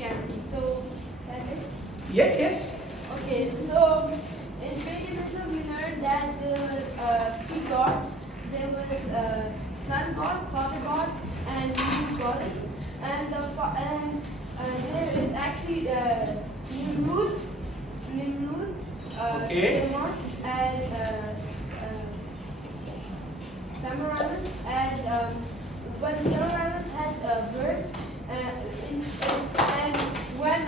Christianity. So, that's it. Yes, yes. Okay, so in paganism we learned that there were three gods. There was Son God, Father God, and goddess. And there is actually Nimrud, Okay. Deimos, and Semiramis. And when Semiramis had birth, and when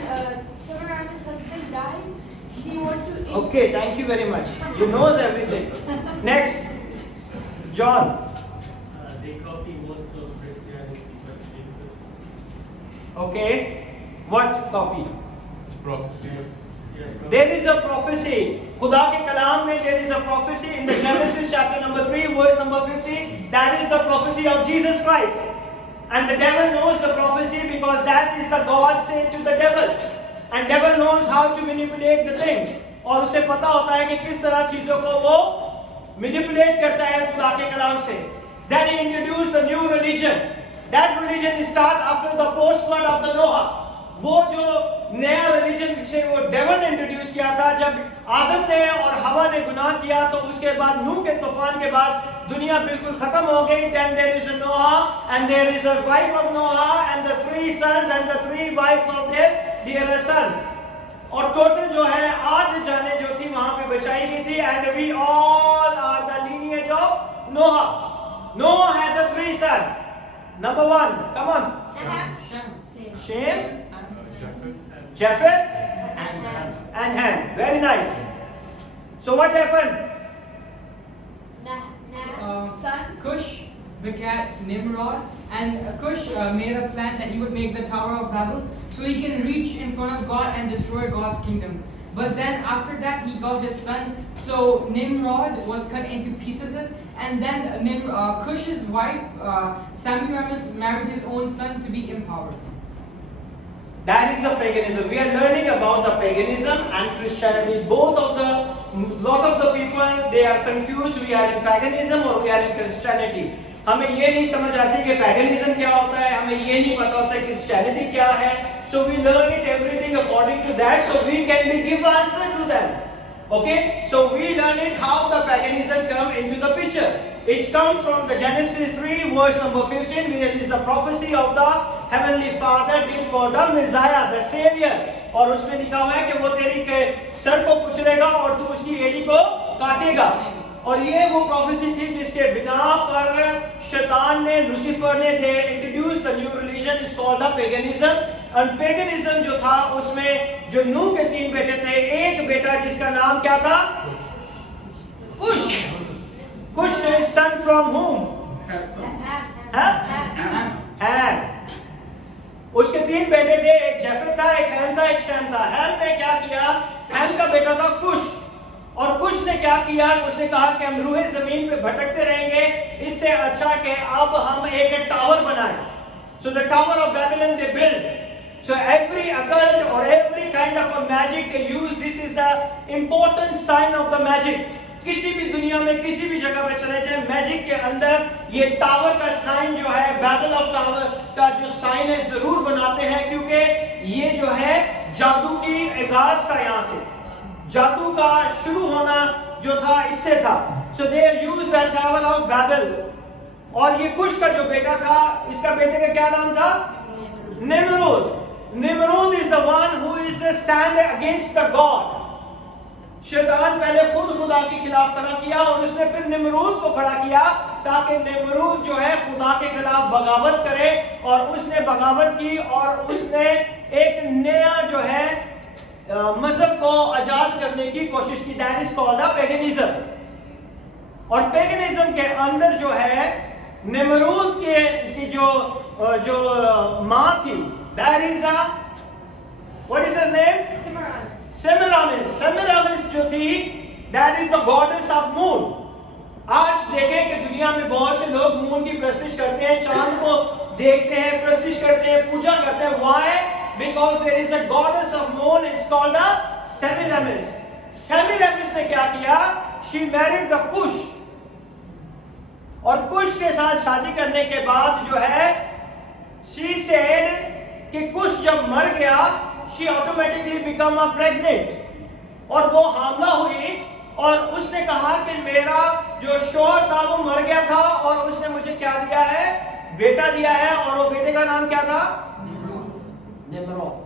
Semiramis' husband died, she wanted to. Okay, thank you very much. You knows everything. Next, John. They copy most of Christianity, but Jesus. Okay, what copy? Prophecy. Yeah, There is a prophecy. खुदा के कलाम में there is a prophecy in the Genesis chapter number 3 verse number 15. That is the prophecy of Jesus Christ. And the devil knows the prophecy because that is the God said to the devil. And devil knows how to manipulate the things. और उसे पता होता है कि किस तरह चीजों को वो manipulate करता है खुदा के कलाम से. Then he introduced the new religion. That religion start after the post-flood of the Noah. वो जो नया रिलीजन से वो डेविल ने इंट्रोड्यूस किया था जब आदम ने और हवा ने गुनाह किया तो उसके बाद नूह के तूफान के बाद दुनिया बिल्कुल खत्म हो गई. Then there is a Noah and there is a wife of Noah and the 3 sons and the 3 wives of their dear sons. और टोटल जो है 8 जाने जो थी वहां पे बचाई गई थी. And we all are the lineage of Noah. Noah has a 3 sons. Number 1, come on. Shem, Japheth, and Ham. Very nice. So what happened? Son. Cush begat Nimrod, and Cush made a plan that he would make the Tower of Babel so he can reach in front of God and destroy God's kingdom. But then after that he got his son, so Nimrod was cut into pieces, and then Cush's wife Semiramis married his own son to be empowered. That is the paganism. We are learning about the paganism and Christianity. Lot of the people, they are confused. We are in paganism or we are in Christianity. हमें ये नहीं समझ आती कि paganism क्या होता है, हमें ये नहीं पता होता कि Christianity क्या है. So we learn it everything according to that, so we can give answer to them. Okay, so we learn it how the paganism come into the picture. It comes from the Genesis 3 verse number 15, where it is the prophecy of the heavenly Father did for the Messiah, the Savior. और उसमें लिखा हुआ है कि वो तेरी के सर को कुचलेगा और तू उसकी एड़ी को काटेगा. और ये वो prophecy थी जिसके बिना पर शैतान ने, लूसीफर ने, they introduced the new religion is called the paganism. और paganism जो था उसमें जो नूह के 3 बेटे थे, एक बेटा जिसका नाम क्या था? कुश. Cush is son from whom? Ham. उसके 3 बेटे थे, एक जेफेथ था, एक हैम था, एक शैम था. हैम ने क्या किया? हैम का बेटा था कुश. और कुश ने क्या किया? उसने कहा कि हम रूहे जमीन पे भटकते रहेंगे, इससे अच्छा कि अब हम एक टावर बनाएं. So the Tower of Babylon they built. So every occult or every kind of a magic they use, this is the important sign of the magic. किसी भी दुनिया में किसी भी जगह पे चले जाए, मैजिक के अंदर ये टावर का साइन जो है, बैबल ऑफ टावर का जो साइन है जरूर बनाते हैं, क्योंकि ये जो है जादू की आगाज था. यहाँ से जादू का शुरू होना जो था इससे था. So they use the tower of Babel. और ये कुश का जो बेटा था, इसका बेटे का क्या नाम था? Nimrod. Nimrod is the one who is stand against the God. शैतान पहले खुद खुदा के खिलाफ खड़ा किया और उसने फिर निम्रूद को खड़ा किया ताकि निम्रूद जो है खुदा के खिलाफ बगावत करे. और उसने बगावत की और उसने एक नया जो है मजहब को आजाद करने की कोशिश की. That is called the paganism. और पेगनिज्म के अंदर जो है निम्रूद की जो मां थी, that is what is her name? Semiramis जो थी, that is the goddess of moon. आज देखें कि दुनिया में बहुत से लोग मून की प्रस्तिश करते हैं, चांद को देखते हैं, प्रस्तिश करते हैं, पूजा करते हैं. Why? Because there is a goddess of moon. It's called the Semiramis. Semiramis ने क्या किया? She married the Cush. और कुश के साथ शादी करने के बाद जो है she said कि कुश जब मर गया, she automatically become a pregnant, और वो हामला हुई, और उसने कहा कि मेरा जो शौहर था वो मर गया था और उसने मुझे क्या दिया है, बेटा दिया है, और वो बेटे का नाम क्या था, निम्रोद।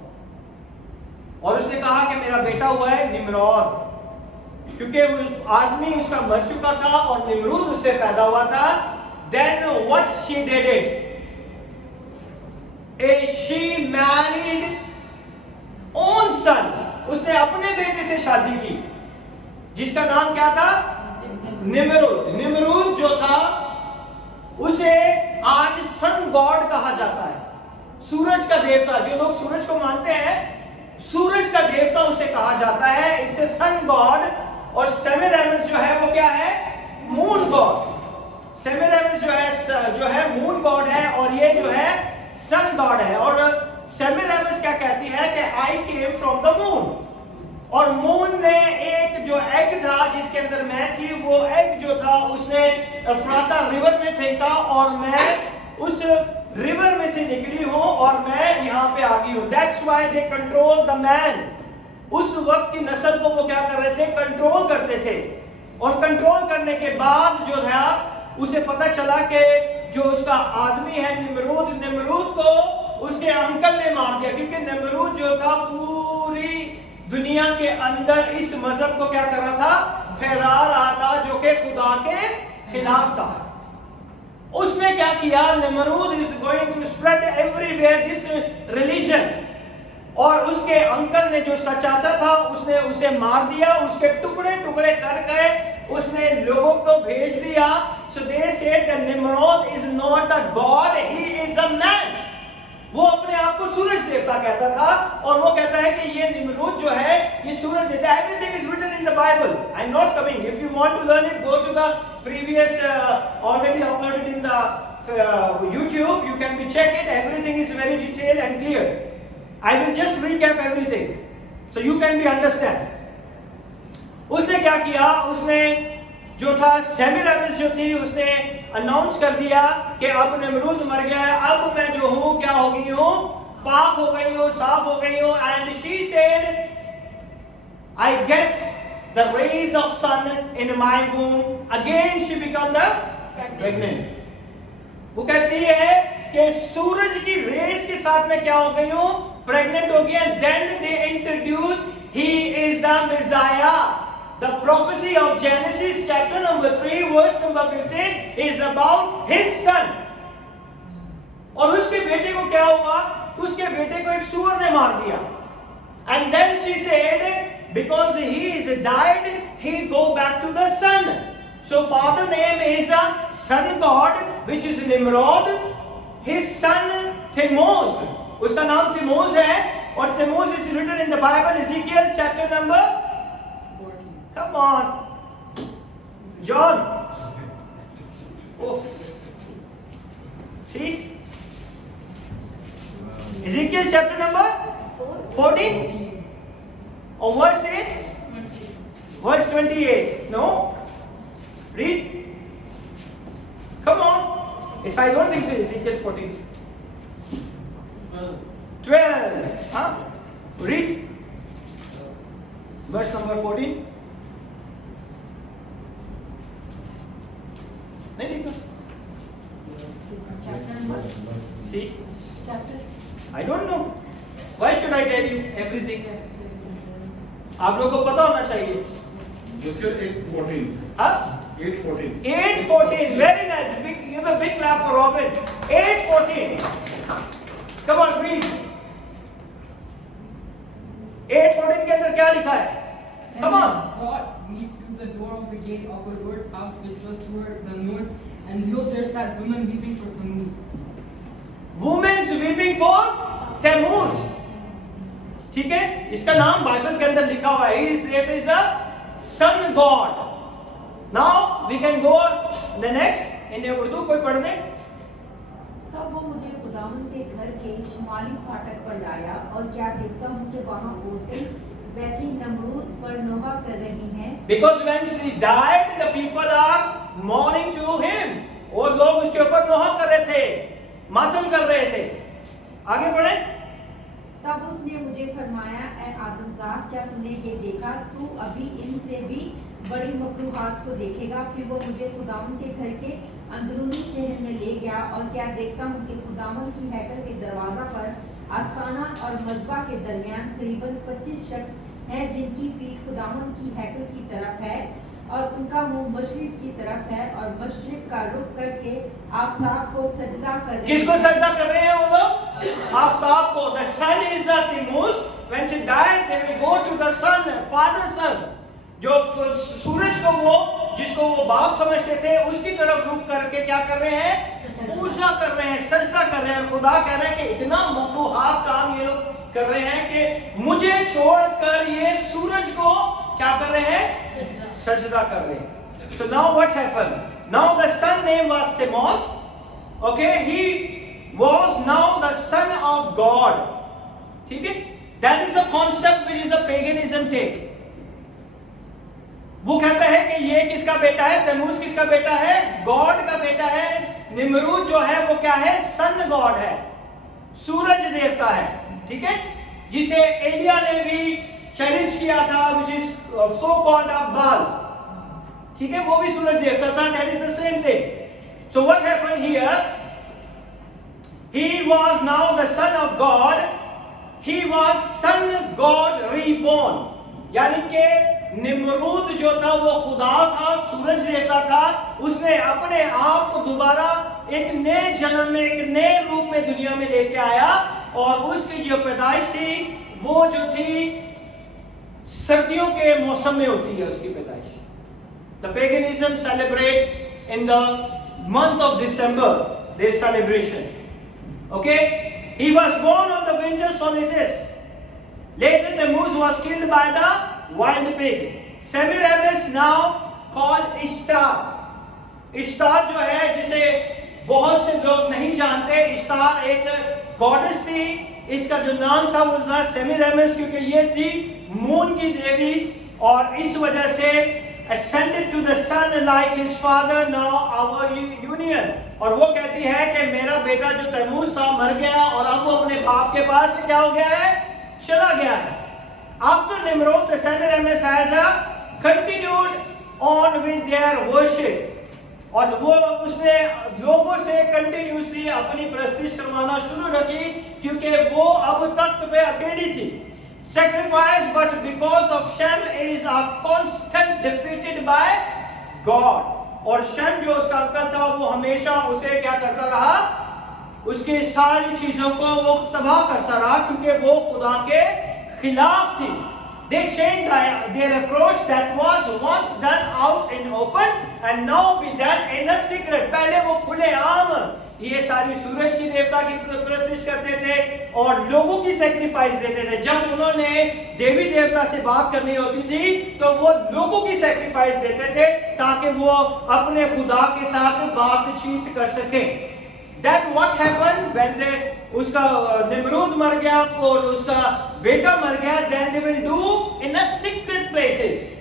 और उसने कहा कि मेरा बेटा हुआ है निम्रोद, क्योंकि वो आदमी उसका मर चुका था और निम्रूद उससे पैदा हुआ था। Then what she did it, she married own son, उसने अपने बेटे से शादी की, जिसका नाम क्या था, निम्रूद। निम्रूद जो था उसे आज सन गॉड कहा जाता है, सूरज का देवता। जो लोग सूरज को मानते हैं, सूरज का देवता उसे कहा जाता है, इसे सन गॉड। और सेमिरामिस जो है वो क्या है, मून गॉड। सेमिरामिस जो है मून गॉड है, और ये जो है सन गॉड है। और सेमिरामिस क्या कहती है कि आई केम फ्रॉम द मून, और मून ने एक जो एग था जिसके अंदर मैं थी, वो एग जो था उसने फ्राता रिवर में फेंका, और मैं उस रिवर में से निकली हूं और मैं यहां पे आ गई हूं। That's why they control the man. उस वक्त की नस्ल को वो क्या कर रहे थे, कंट्रोल करते थे। और कंट्रोल करने के बाद जो था उसे पता चला कि जो उसका आदमी है निम्रूद, निम्रूद को उसके अंकल ने मार दिया, क्योंकि निम्रूद जो था पूरी दुनिया के अंदर इस मजहब को क्या कर रहा था, फैला रहा था, जो कि खुदा के खिलाफ था। उसने क्या किया, Nimrod is going to spread everywhere this religion, और उसके अंकल ने, जो उसका चाचा था, उसने उसे मार दिया, उसके टुकड़े टुकड़े कर गए, उसने लोगों को भेज दिया। So they said that Nimrod is not a god, he is a man. वो अपने आप को सूरज देवता कहता था, और वो कहता है कि ये निम्रूद जो है ये सूरज देवता है। Everything is written in the Bible. I am not coming, if you want to learn it, go to the previous already uploaded in the YouTube, you can be check it, everything is very detailed and clear. I will just recap everything so you can be understand. उसने क्या किया, उसने जो था सेमिरामिस जो थी, उसने अनाउंस कर दिया कि अब निम्रूद मर गया है, अब मैं जो हूं क्या हो गई हूं, पाक हो गई हूं, साफ हो गई हूं। And she said I get the rays of sun in my womb. Again she become the pregnant. वो कहती है कि सूरज की रेस के साथ में क्या हो गई हूं, प्रेग्नेंट हो गई। Then they introduce he is the Messiah. The prophecy of Genesis chapter number 3 verse number 15 is about his son. और उसके बेटे को क्या हुआ, उसके बेटे को एक सूअर ने मार दिया। And then she said, because he is died, he go back to the sun. So father name is a sun god, which is Nimrod. His son Tammuz, उसका नाम Tammuz है, और Tammuz is written in the Bible, Ezekiel chapter number 14. Come on, John. Oof. See, Ezekiel chapter number 14 or verse 8, verse 28. No, read. Come on. Yes, I don't think so. Ezekiel 14. 12. Huh? Read. Verse number 14. नहीं लिखा. See? I don't know. Why should I tell you everything? आप लोगों को पता होना चाहिए. Just 8:14. हाँ? 8:14. 8:14. Very nice. Give a big clap for Robin. 8:14. Come on, read. 8:14 के अंदर क्या लिखा है? Come on. God me to the door of the gate of the Lord's house, which was toward the north, and behold, there sat women weeping for Tammuz. Women's weeping for Tammuz. ठीक है, इसका नाम बाइबल के अंदर लिखा हुआ है. It is the sun god. Now we can go the next in Urdu. कोई पढ़ दे. तब वो मुझे खुदावन के घर के शुमाली फाटक पर लाया, और क्या देखता हूँ कि वहाँ औरतें बैठी नमरूद पर नोहा कर रही हैं। Because when he died, the people are mourning to him. और लोग उसके ऊपर नोहा कर रहे थे, मातम कर रहे थे. आगे बढ़े. तब उसने मुझे फरमाया, ए आदमजाद, क्या तूने ये देखा? तू अभी इनसे भी बड़ी मकरूहात को देखेगा। फिर वो मुझे खुदावन के घर के अंदरूनी शहर में ले गया, और क्या देखता हूँ कि खुदावन की हैकल के दरवाज़ा पर आस्ताना और मज़बा के दरमियान करीबन 25 शख्स हैं, जिनकी पीठ खुदावन की हैकल की तरफ है और उनका मुंह मशरिक की तरफ है, और मशरिक का रुख करके आफताब को सजदा कर रहे हैं। किसको सजदा कर रहे हैं वो लोग? आफताब को। The sun is the Tammuz. When she died, they will go to the sun, father sun. जो सूरज को वो, जिसको वो बाप समझते थे, उसकी तरफ रुख करके क्या कर रहे हैं? पूजा कर रहे हैं, सजदा कर रहे हैं। खुदा कह रहे हैं कि इतना मकरूहात काम ये लोग कर रहे हैं कि मुझे छोड़कर ये सूरज को क्या कर रहे हैं? सजदा कर रहे हैं। So now what happened? Now the son name was Tammuz. Okay, he was now the son of God. ठीक है? That is the concept which is the paganism take. वो कहता है कि ये किसका बेटा है? तमूज किसका बेटा है? गॉड का बेटा है। निमरूद जो है वो क्या है? सन गॉड है, सूरज देवता है। ठीक है, जिसे एलिया ने भी चैलेंज किया था, which is so called of Baal. ठीक है, वो भी सूरज देवता था। That is the same thing. So what happened here? He was now the son of God. He was son God reborn. यानी कि निमरूद जो था वो खुदा था, सूरज देवता था। उसने अपने आप को दोबारा एक नए जन्म में, एक नए रूप में दुनिया में लेके आया, और उसकी जो पैदाइश थी वो जो थी सर्दियों के मौसम में होती है उसकी पैदाइश। The paganism celebrate in the month of December their celebration. Okay, he was born on the winter solstice. Later Tammuz was killed by the wild pig. Semiramis now called Ishtar. Ishtar जो है, जिसे बहुत से लोग नहीं जानते, इश्तार एक गॉडेस थी। इसका जो नाम था वो था सेमिरामिस, क्योंकि ये थी मून की देवी, और इस वजह से ascended to the sun like his father, now our union. और वो कहती है कि मेरा बेटा जो तैमूस था मर गया, और अब वो अपने बाप के पास क्या हो गया है? चला गया है। After Nimrod, the Semiramis has continued on with their worship. और वो उसने लोगों से कंटिन्यूसली अपनी प्रस्तिश करवाना शुरू रखी, क्योंकि वो अब तख्त पे अकेली थी। Sacrifice, but because of Shem is a constant defeated by God. और शेम जो उसका अंकल था वो हमेशा उसे क्या करता रहा? उसके सारी चीजों को वो तबाह करता रहा, क्योंकि वो खुदा के खिलाफ थी। They changed their approach that was once done out in open and now be done in a secret. पहले वो खुले आम ये सारी सूरज की देवता की प्रस्तिश करते थे और लोगों की सैक्रिफाइस देते थे। जब उन्होंने देवी देवता से बात करनी होती थी तो वो लोगों की सैक्रिफाइस देते थे ताकि वो अपने खुदा के साथ बातचीत कर सके। That what happened when उसका निमरूद मर गया और उसका बेटा मर गया, then they will do in a secret places.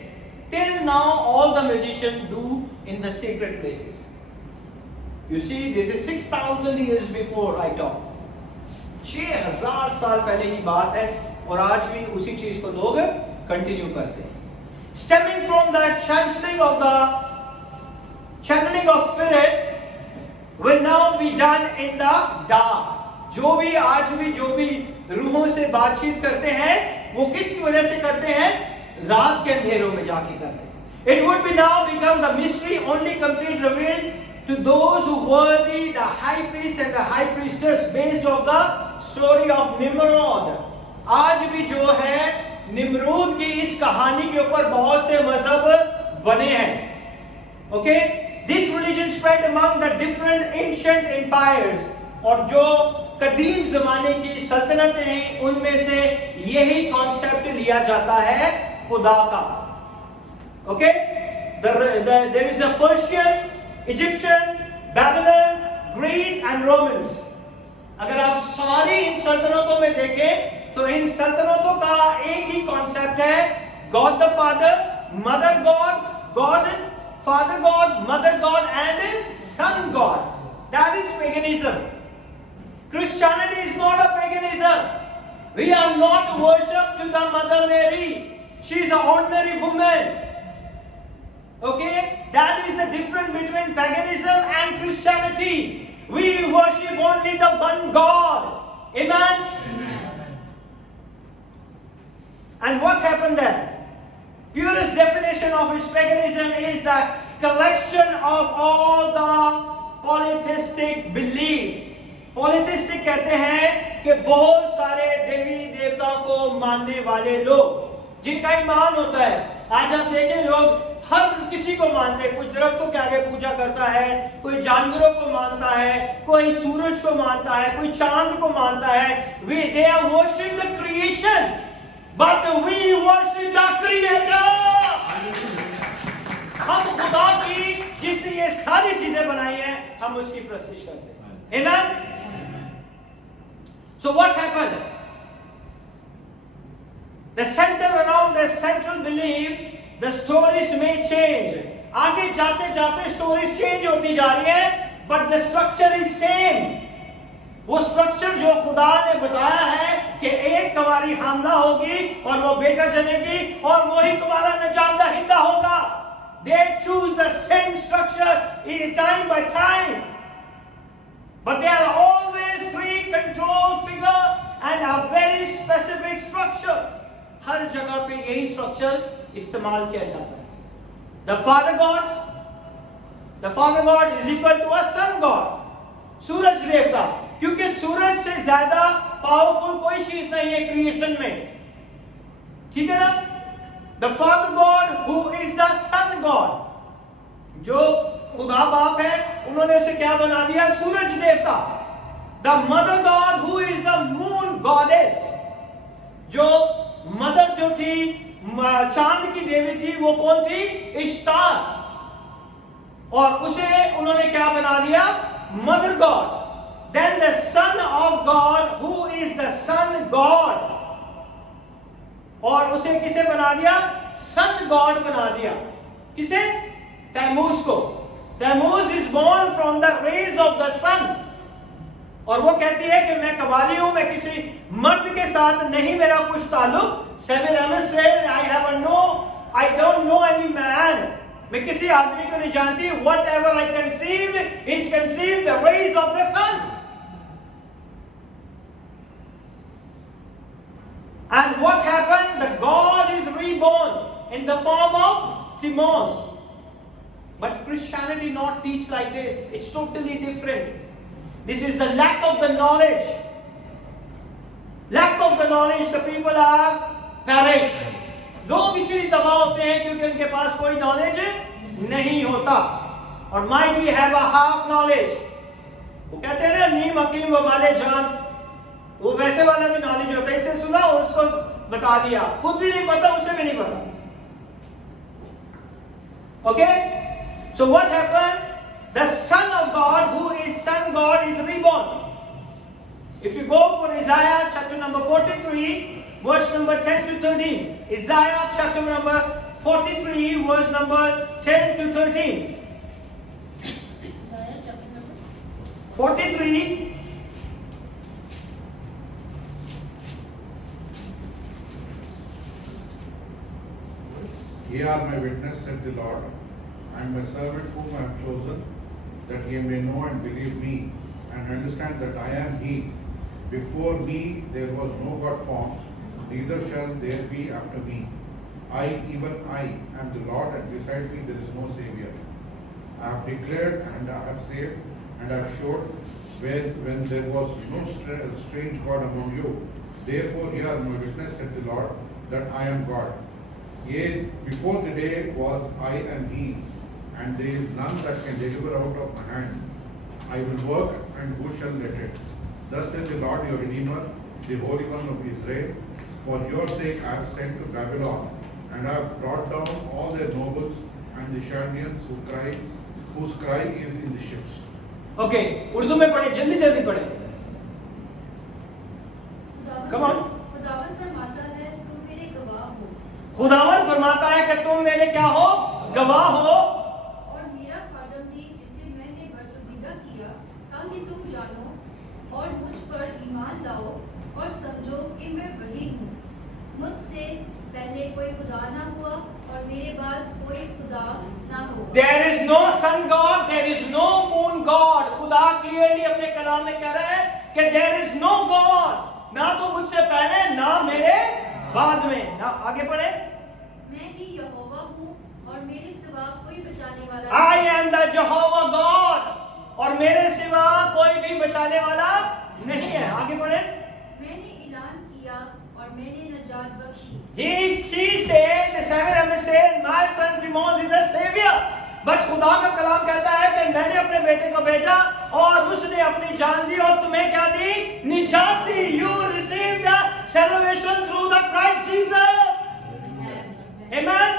Till now all the magicians do in the secret places. You see, this is 6,000 years before I talk. 6,000 साल पहले की बात है और आज भी उसी चीज को लोग कंटिन्यू करते हैं। Stemming from the channeling of spirit will now be done in the dark. जो भी आज भी जो भी रूहों से बातचीत करते हैं वो किसकी वजह से करते हैं? रात के अंधेरों में जाके करते हैं। It would be now become the mystery only complete revealed to those who worthy the high priest and the high priestess based on the story of Nimrod. आज भी जो है निमरूद की इस कहानी के ऊपर बहुत से मजहब बने हैं। Okay? This religion spread among the different ancient empires. और जो कदीम जमाने की सल्तनतें हैं उनमें से यही कॉन्सेप्ट लिया जाता है खुदा का। Okay, there is a Persian, Egyptian, Babylon, Greece and Romans. अगर आप सारी इन सल्तनतों में देखें तो इन सल्तनतों का एक ही कॉन्सेप्ट है, God the father, mother God, God father God, mother God and son God. That is paganism. Christianity is not a paganism. We are not worship to the Mother Mary. She is an ordinary woman. Okay? That is the difference between paganism and Christianity. We worship only the one God. Amen? And what happened then? Purest definition of its paganism is the collection of all the polytheistic belief. Polytheistic कहते हैं कि बहुत सारे देवी देवताओं को मानने वाले लोग जिनका ईमान होता है। आज हम देखें लोग हर किसी को मानते हैं। कोई दरख्तों के आगे पूजा करता है, कोई जानवरों को मानता है, कोई सूरज को मानता है, कोई चांद को मानता है। They are worship the creation. But we worship the Creator. हम खुदा की जिसने ये सारी चीजें बनाई हैं, हम उसकी प्रस्तिश करते हैं। Amen? So what happened? The center around the central belief, the stories may change. आगे जाते जाते stories change होती जा रही है, but the structure is same. वो स्ट्रक्चर जो खुदा ने बताया है कि एक कुंवारी हामला होगी और वो बेटा जनेगी और वही कुंवारा नजात दहिंदा होगा। They choose the same structure in time by time, but there are always three control figure and a very specific structure. हर जगह पे यही स्ट्रक्चर इस्तेमाल किया जाता है। The Father God is equal to a Son God. सूरज देवता, क्योंकि सूरज से ज्यादा पावरफुल कोई चीज नहीं है क्रिएशन में, ठीक है ना? The father God who is the son God, जो खुदा बाप है, उन्होंने उसे क्या बना दिया? सूरज देवता। The mother God who is the moon goddess, जो मदर जो थी, चांद की देवी थी, वो कौन थी? इश्तार, और उसे उन्होंने क्या बना दिया? Mother God. Then the Son of God, who is the Son God, और उसे किसे बना दिया? Son God बना दिया। किसे? तैमूस को। तैमूस is born from the rays of the sun, और वो कहती है कि मैं कवाली हूं, मैं किसी मर्द के साथ नहीं मेरा कुछ ताल्लुक। Semiramis said, I don't know any man. मैं किसी आदमी को नहीं जानती। Whatever I conceived, it's conceived the rays of the sun. And what happened? The God is reborn in the form of Timos. But Christianity not teach like this. It's totally different. This is the lack of the knowledge. Lack of the knowledge, the people are perish. लोग इसलिए तबाह होते हैं क्योंकि उनके पास कोई नॉलेज नहीं होता, और माइट भी हैव अ हाफ नॉलेज। वो कहते हैं ना, नीम हकीम वो वाले जान, वो वैसे वाला भी नॉलेज होता है, इससे सुना और उसको बता दिया, खुद भी नहीं पता, उसे भी नहीं पता। Okay, so what happened? The son of God who is son God is reborn. If you go for Isaiah chapter number 43, verse number 10 to 13. Isaiah chapter number 43, verse number 10 to 13. Isaiah chapter number 43. Ye are my witness, said the Lord, and my servant whom I have chosen, that ye may know and believe me, and understand that I am He. Before me there was no God formed, neither shall there be after me. I, even I, am the Lord, and beside me there is no Savior. I have declared and I have saved, and I have showed when there was no strange God among you. Therefore ye are my witness, said the Lord, that I am God. Yea, before the day was I am He, and there is none that can deliver out of my hand. I will work, and who shall let it? Thus says the Lord your Redeemer, the Holy One of Israel. For your sake I have sent to Babylon, and I have brought down all their nobles and the Chaldeans whose cry is in the ships. Okay, Urdu में पढ़े, जल्दी जल्दी पढ़े। Come on. खुदावन फरमाता है तुम मेरे गवाह हो, खुदावन फरमाता है कि तुम मेरे क्या हो? गवाह हो। और मेरा खादम भी जिसे मैंने बर्गुज़ीदा किया, ताकि तुम जानो और मुझ पर ईमान लाओ और समझो कि क्योंकि मैं वही हूँ। मुझसे पहले कोई खुदा ना हुआ और मेरे बाद कोई खुदा ना होगा। There is no sun God, there is no moon God. खुदा क्लियरली अपने कलाम में कह रहा है कि there is no God. ना तो मुझसे पहले ना मेरे बाद में। ना आगे पढ़े। मैं ही यहोवा हूँ और मेरे सिवा कोई बचाने वाला I am the Jehovah God. और मेरे सिवा कोई भी बचाने वाला नहीं है। आगे पढ़े। मैंने ऐलान किया और मैंने नजात Bakshi. She said, the 700 said, my son Timothy is the savior. But खुदा का कलाम कहता है कि मैंने अपने बेटे को भेजा और उसने अपनी जान दी और तुम्हें क्या दी? निजात दी। You received the salvation through the Christ Jesus. Amen.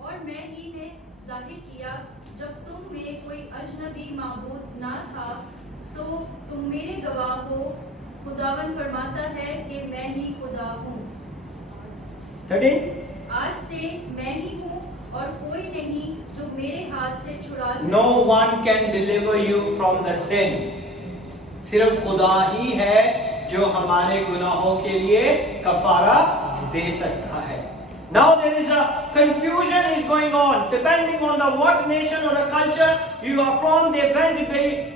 और मैं ही ने जाहिर किया जब तुम में कोई अजनबी माबूद ना था, सो तुम मेरे गवाह हो। खुदावन फरमाता है कि मैं ही खुदा हूँ। 13. आज से मैं ही हूँ और कोई नहीं जो मेरे हाथ से छुड़ा सके। No one can deliver you from the sin. सिर्फ खुदा ही है जो हमारे गुनाहों के लिए कफारा दे सकता है। Now there is a confusion is going on depending on the what nation or the culture you are from. They went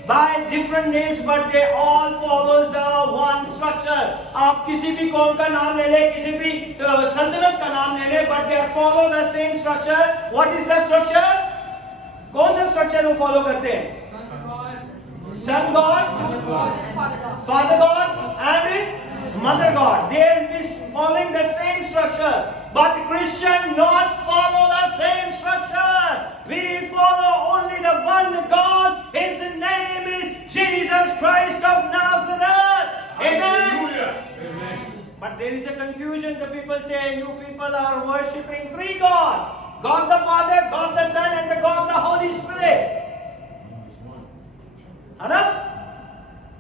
by different names, but they all follows the one structure. आप किसी भी कौम का नाम ले ले, किसी भी सल्तनत का नाम ले ले, but they follow the same structure. What is the structure? कौन सा structure वो follow करते हैं? Son God, Father God, and Mother God. They are following the same structure. But Christian not follow the same structure. We follow only the one God. His name is Jesus Christ of Nazareth. Amen. Amen. But there is a confusion. The people say, you people are worshipping three God. God the Father, God the Son, and the God the Holy Spirit.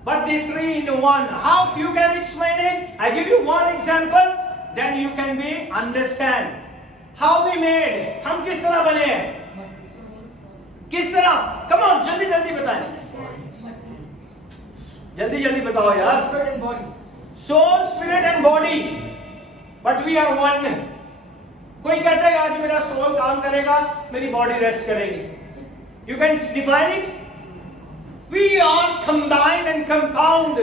But the three in one. How you can explain it? I give you one example. Then you can be understand. How we made? हम किस तरह बने हैं? किस तरह? Come on, जल्दी जल्दी बताएं. जल्दी जल्दी बताओ यार. Spirit and body. Soul, spirit and body. But we are one. कोई कहता है आज मेरा soul काम करेगा, मेरी body rest करेगी. You can define it. We are combined and compound,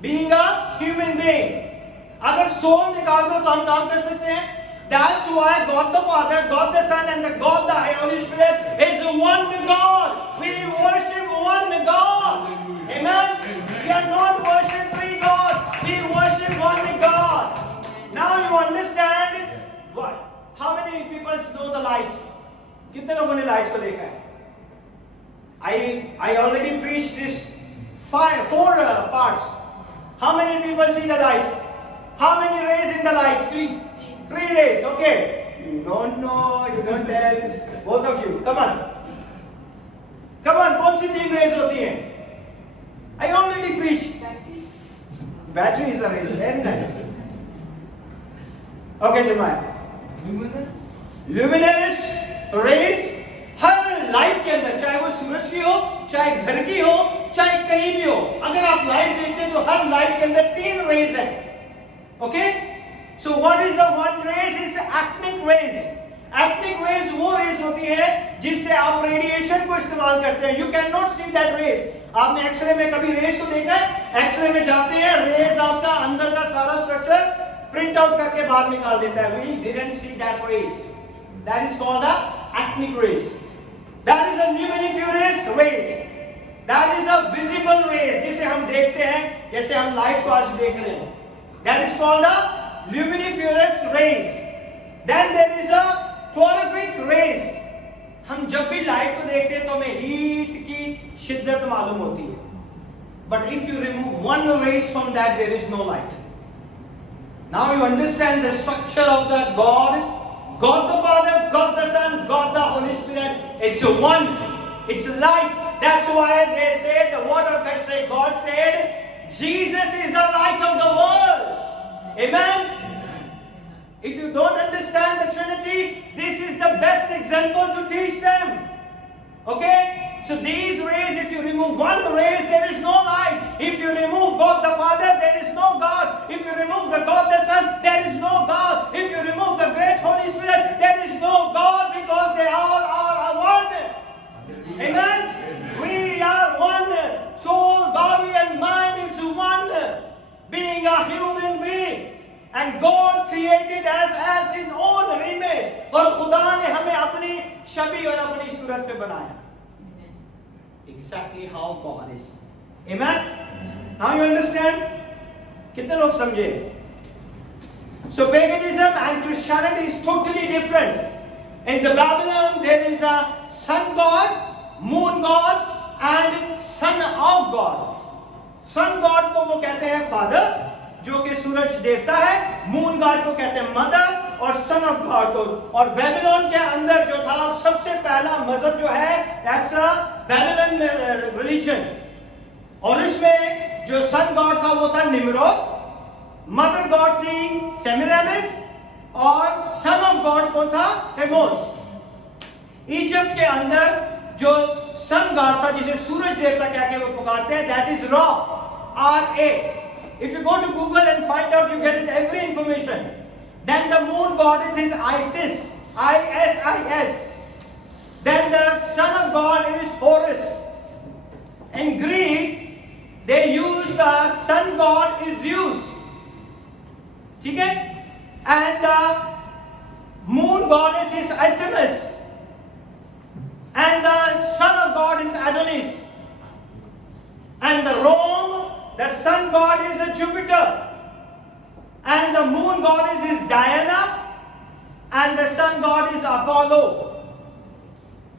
being a human being. अगर soul निकाल दो तो हम काम कर सकते हैं. That's why God the Father, God the Son, and the God the Holy Spirit is one God. We worship one God. Amen. We are not worship three gods. We worship one God. Now you understand what? How many people know the light? कितने लोगों ने light को देखा है? I already preached this four parts. How many people see the light? How many rays in the light? Three rays. Okay. You don't know. You don't tell. Both of you. Come on. Come on. कौन सी तीन rays होती हैं? I already preached. Battery is a ray. Very nice. Okay, Jeremiah. Luminous rays. हर लाइट के अंदर, चाहे वो सूरज की हो, चाहे घर की हो, चाहे कहीं भी हो, अगर आप लाइट देखते हैं तो हर लाइट के अंदर तीन रेज हैं. Okay? So what is the one rays? Is actinic rays. Actinic rays वो रेज होती है जिससे आप रेडिएशन को इस्तेमाल करते हैं. You can not see that rays. आपने एक्सरे में कभी रेज को देखा है? एक्सरे में जाते हैं, रेज आपका अंदर का सारा स्ट्रक्चर प्रिंट आउट करके बाहर निकाल देता है. We didn't see that rays. That is called the actinic rays. That is a luminiferous rays. That is a visible rays जिसे हम देखते हैं, जैसे हम लाइट को आज देख रहे हैं. That is called the luminiferous rays. Then there is a calorific rays. हम जब भी लाइट को देखते हैं तो हमें हीट की शिद्दत मालूम होती है. But if you remove one rays from that, there is no light. Now you understand the structure of the God. God the Father, God the Son, God the Holy Spirit. It's a one. It's a light. That's why they said, the word of God said, God said, Jesus is the light of the world. Amen? If you don't understand the Trinity, this is the best example to teach them. Okay? So these rays, if you remove one rays, there is no light. If you remove God the Father, there is no God. Amen? We are one. Soul, body and mind is one. Being a human being. And God created us as His own image. और खुदा ने हमें अपनी छवि और अपनी सूरत पे बनाया. Exactly how God is. Amen? Now you understand? कितने लोग समझे? So paganism and Christianity is totally different. In the Babylon there is a sun god, moon god and son of God. Sun god को वो कहते हैं father, जो कि सूरज देवता है. मून गॉड को कहते हैं मदर और सन ऑफ गॉड को. और बेबीलोन के अंदर जो था सबसे पहला मजहब जो है दैट्स अ बेबीलोन रिलीजन. और इसमें जो सन गॉड था वो था निम्रोद, मदर गॉड थी सेमिरामिस और सन ऑफ गॉड कौन था? थेमोस. इजिप्ट के अंदर जो सन गॉड था जिसे सूरज देवता क्या के वो पुकारते हैं that is raw, RA. If you go to Google and find out, you get every information. Then the moon goddess is Isis, ISIS. Then the son of God is Horus. In Greek, they use the sun god is Zeus. ठीक है? And the moon goddess is Artemis. And the son of God is Adonis. And the Rome, the sun god is a Jupiter, and the moon goddess is Diana, and the sun god is Apollo.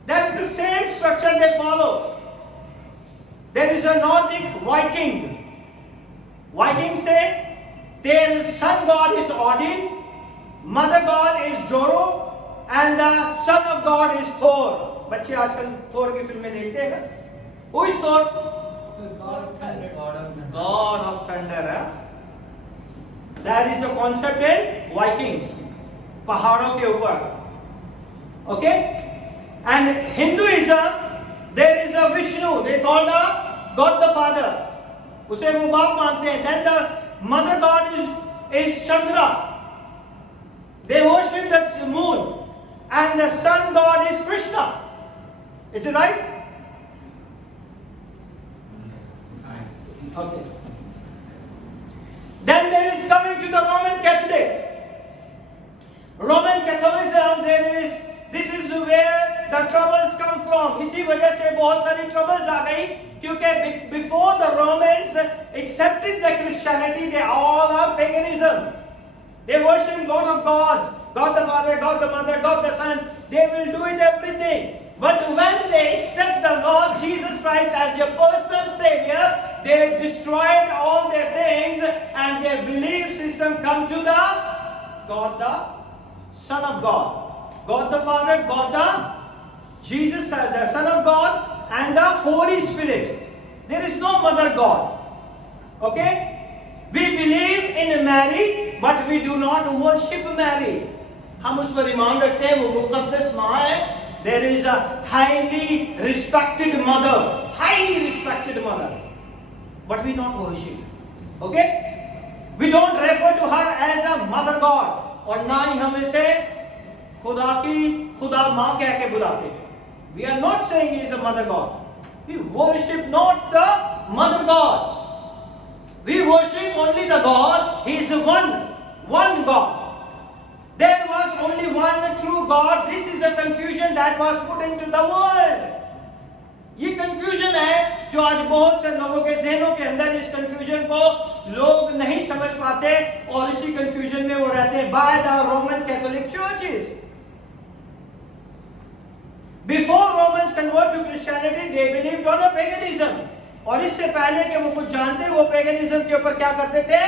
That is the same structure they follow. There is a Nordic Viking. Vikings say their sun god is Odin, mother god is Joro, and the son of God is Thor. बच्चे आजकल थोर की फिल्में देखते हैं ना? Who is Thor? God of thunder. That is the concept in Vikings. पहाड़ों के ऊपर. Okay? And Hinduism, there is a Vishnu. They call the God the Father. उसे वो बाप मानते हैं. Then the mother god is Chandra. They worship the moon. And the sun god is Krishna. Is it right? Okay. Then there is coming to the Roman Catholic. Roman Catholicism, this is where the troubles come from. इसी वजह से बहुत सारी troubles आ गई क्योंकि before the Romans accepted the Christianity, they all are paganism. They worship God of gods, God the Father, God the Mother, God the Son. They will do it everything. But when they accept the Lord Jesus Christ as your personal Savior, they destroyed all their things and their belief system come to the God the Son of God. God the Father, God the Jesus, the Son of God and the Holy Spirit. There is no mother God. Okay? We believe in Mary, but we do not worship Mary. हम उस पर ईमान रखते हैं, वो मुकद्दस माँ है. There is a highly respected mother, but we don't worship. Okay? We don't refer to her as a mother God, और ना ही हम इसे खुदा माँ कह के बुलाते. We are not saying he is a mother God. We worship not the mother God. We worship only the God. He is one God. There was only one true God. This is the confusion that was put into the world. ये confusion है जो आज बहुत से लोगों के ज़हनों के अंदर इस confusion को लोग नहीं समझ पाते और इसी confusion में वो रहते हैं by the Roman Catholic churches. Before Romans convert to Christianity, they believed on a paganism. और इससे पहले कि वो कुछ जानते वो पेगनिज्म के ऊपर क्या करते थे?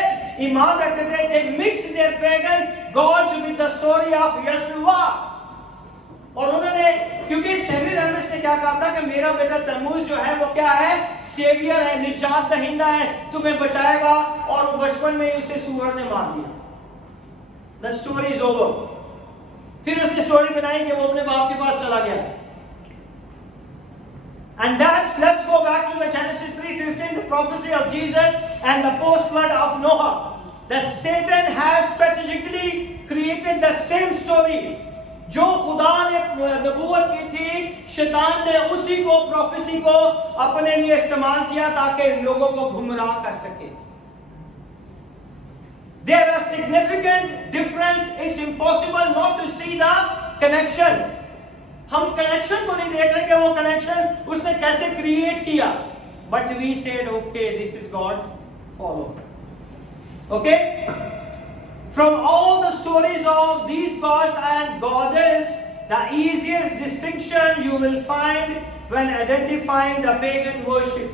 ईमान रखते थे. They mixed their pagan gods with the story of Yeshua. और उन्होंने क्योंकि सेमिरामिस ने क्या कहा था कि मेरा बेटा तम्मूज जो है वो क्या है? सेवियर है, निजात दहिंदा है, तुम्हें बचाएगा. और बचपन में उसे सूअर ने मार दिया. The story is over. फिर उसने स्टोरी बनाई कि वो अपने बाप के पास चला गया. And let's go back to the Genesis 3:15, the prophecy of Jesus and the post-flood of Noah. That Satan has strategically created the same story. जो खुदा ने नबूवत की थी, शैतान ने उसी को, प्रोफेसी को अपने लिए इस्तेमाल किया ताकि लोगों को गुमराह कर सके। There are significant difference. It's impossible not to see the connection. हम कनेक्शन को नहीं देख रहे कि वो कनेक्शन उसने कैसे क्रिएट किया, but we said okay, this is God, follow. Okay? From all the stories of these gods and goddess, the easiest distinction you will find when identifying the pagan worship.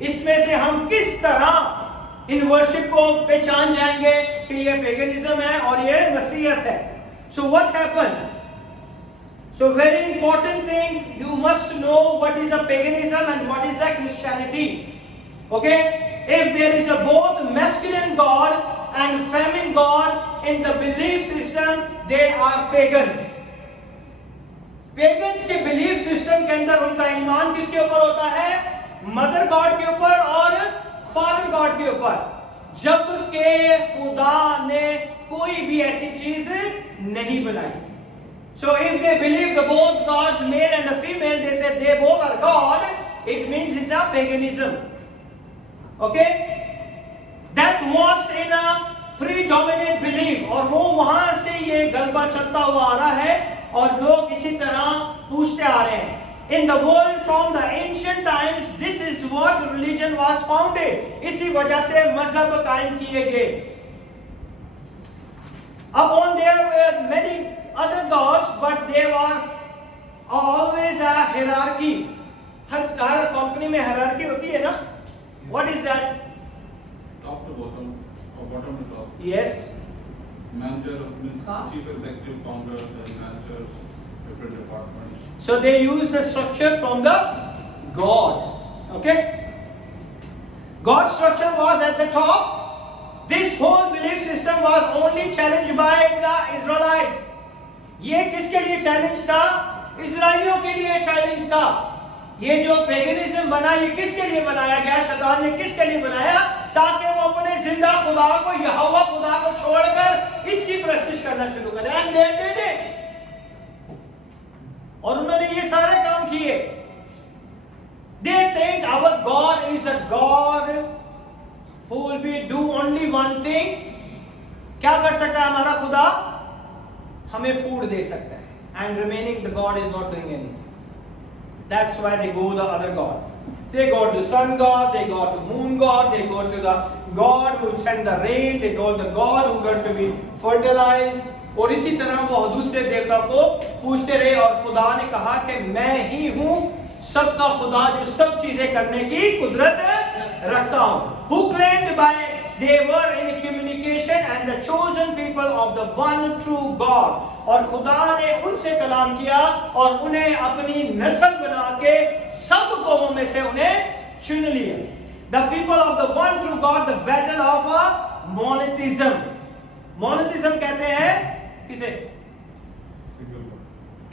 इसमें से हम किस तरह इन वर्शिप को पहचान जाएंगे कि ये पेगनिज्म है और ये मसीहत है. So what happened? So very important thing, you must know what is a paganism and what is a Christianity. Okay? If there is a both masculine god and feminine god in the belief system, they are pagans. Pagans के belief system के अंदर उनका ईमान किसके ऊपर होता है? Mother God के ऊपर और फादर गॉड के ऊपर, जबकि खुदा ने कोई भी ऐसी चीज नहीं बनाई. So if they believe the both gods, male and a female, they say they both are God, it means it's a paganism. Okay? That was in a predominant belief, और वो वहां से ये गलबा चलता हुआ आ रहा है और लोग इसी तरह पूछते आ रहे हैं. In the world from the ancient times, this is what religion was founded. इसी वजह से मजहब कायम किए गए. Upon there were many other gods, but there were always a hierarchy. हर कंपनी में hierarchy होती है ना? What is that? Top to bottom, or bottom to top. Yes. Manager means chief executive, founder, then managers, different departments. So they use the structure from the God. Okay? God's structure was at the top. This whole belief system was only challenged by the Israelite. ये किसके लिए चैलेंज था? इजराइलियों के लिए चैलेंज था. ये जो पेगनिज्म बना, ये किसके लिए बनाया गया? शैतान ने किसके लिए बनाया? ताकि वो अपने जिंदा खुदा को, यहोवा खुदा को छोड़कर इसकी परस्तिश करना शुरू करें. And they did it. और उन्होंने ये सारे काम किए. They think our God is a God who will be do only one thing. क्या कर सकता है हमारा खुदा? हमें फूड दे सकता है. And remaining the God is not doing anything. That's why they go the other God. They go to sun god, they go to moon god, they go to the God who send the rain, they go to the God who got to be fertilized. और इसी तरह वो दूसरे देवता को पूछते रहे और खुदा ने कहा कि मैं ही हूँ सबका खुदा जो सब चीजें करने की कुदरत रखता हूँ. Who claimed by they were in communication and the chosen people of the one true God. और खुदा ने उनसे कलाम किया और उन्हें अपनी नस्ल बना के सब कौमों में से उन्हें चुन लिया. The people of the one true God, the battle of a monotheism. Monotheism कहते हैं किसे?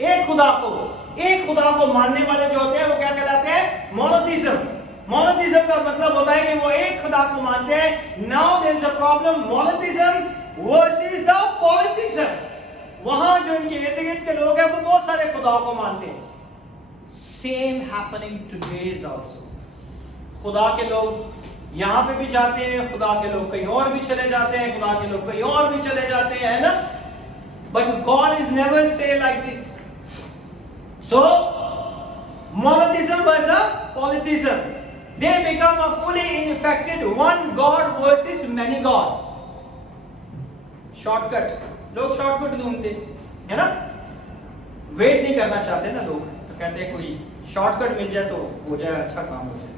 एक खुदा को मानने वाले जो होते हैं वो क्या कहलाते हैं? मोनोथिज्म. मोनोथिज्म का मतलब होता है कि वो एक खुदा को मानते हैं. Now there is a problem, monotheism versus the polytheism. वहां जो इनके इर्द गिर्द के लोग हैं वो बहुत सारे खुदाओं को मानते हैं. Same happening today also. खुदा के लोग यहां पे भी जाते हैं, खुदा के लोग कहीं और भी चले जाते हैं, खुदा के लोग कहीं और भी चले जाते हैं, है ना? But God is never say like this. So monotheism was a polytheism. They become a fully infected one God versus many God. Shortcut. लोग शॉर्टकट ढूंढते है ना? वेट नहीं करना चाहते ना लोग, तो कहते हैं कोई शॉर्टकट मिल जाए तो हो जाए, अच्छा काम हो जाए.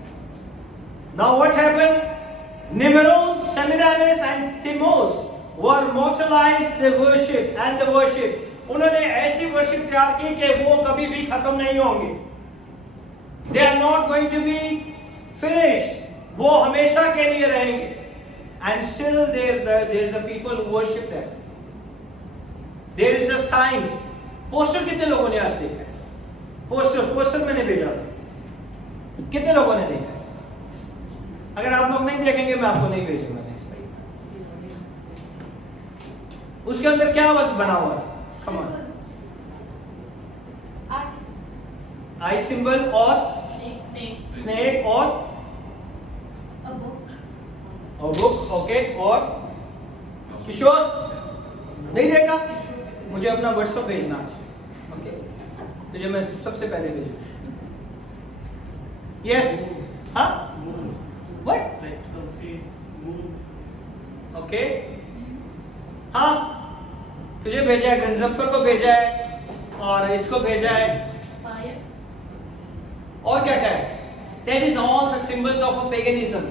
Now what happened? Nimrod, Semiramis and Timmuz were mortalized the worship and the worship. उन्होंने ऐसी वर्शिप तैयार की कि वो कभी भी खत्म नहीं होंगे. They are not going to be finished. वो हमेशा के लिए रहेंगे. And still there is a people who worship them. There is a signs. Poster कितने लोगों ने आज देखा है? पोस्टर मैंने भेजा था. कितने लोगों ने देखा है? अगर आप लोग नहीं देखेंगे मैं आपको नहीं भेजूंगा नेक्स्ट टाइम. उसके अंदर क्या बना हुआ था? आई सिंबल और स्नेक और बुक, ओके। और किशोर नहीं देखा, मुझे अपना व्हाट्सएप भेजना आज, ओके। तुझे मैं सबसे पहले भेजूँ। यस, हाँ, what, Like some face, moon. Okay, हाँ, तुझे भेजा है, गंजफ्फर को भेजा है और इसको भेजा है, और क्या क्या है? That is all the symbols of a paganism.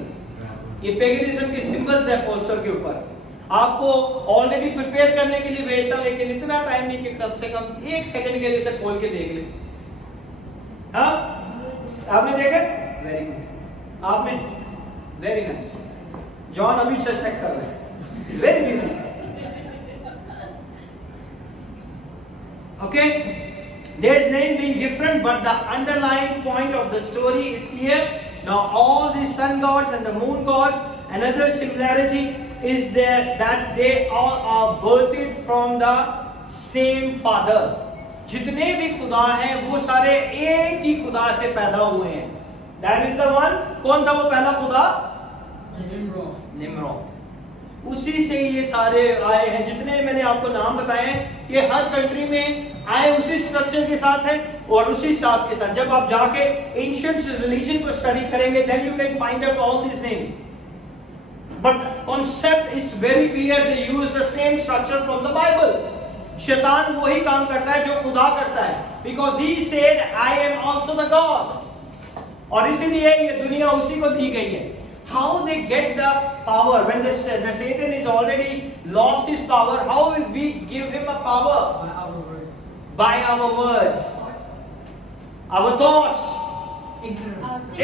ये पेगनिज्म के सिंबल्स है पोस्टर के ऊपर। आपको ऑलरेडी प्रिपेयर करने के लिए भेजता हूं, लेकिन इतना टाइम नहीं कि कम से कम 1 सेकंड के लिए इसे खोल के देख ले। हाँ, आपने देखा? वेरी गुड, आपने, वेरी नाइस। जॉन अभी चेक कर रहे हैं, very busy, okay. There's name being different, but the underlying point of the story is clear. Now all the sun gods and the moon gods, another similarity is there that they all are birthed from the same father. जितने भी खुदा हैं वो सारे एक ही खुदा से पैदा हुए हैं। That is the one, कौन था वो पहला खुदा? निम्रोद। उसी से ये सारे आए हैं, जितने मैंने आपको नाम बताए हैं, ये हर कंट्री में आए उसी स्ट्रक्चर के साथ है और उसी हिसाब के साथ। जब आप जाके एंशिएंट रिलीजन को स्टडी करेंगे, then you can find out all this names, but concept is very clear, they use the same structure from the Bible. शैतान वही काम करता है जो खुदा करता है, because he said I am also the God, और इसीलिए ये दुनिया उसी को दी गई है। How they get the power when the Satan is already lost his power? How we give him a power? By our words, our thoughts,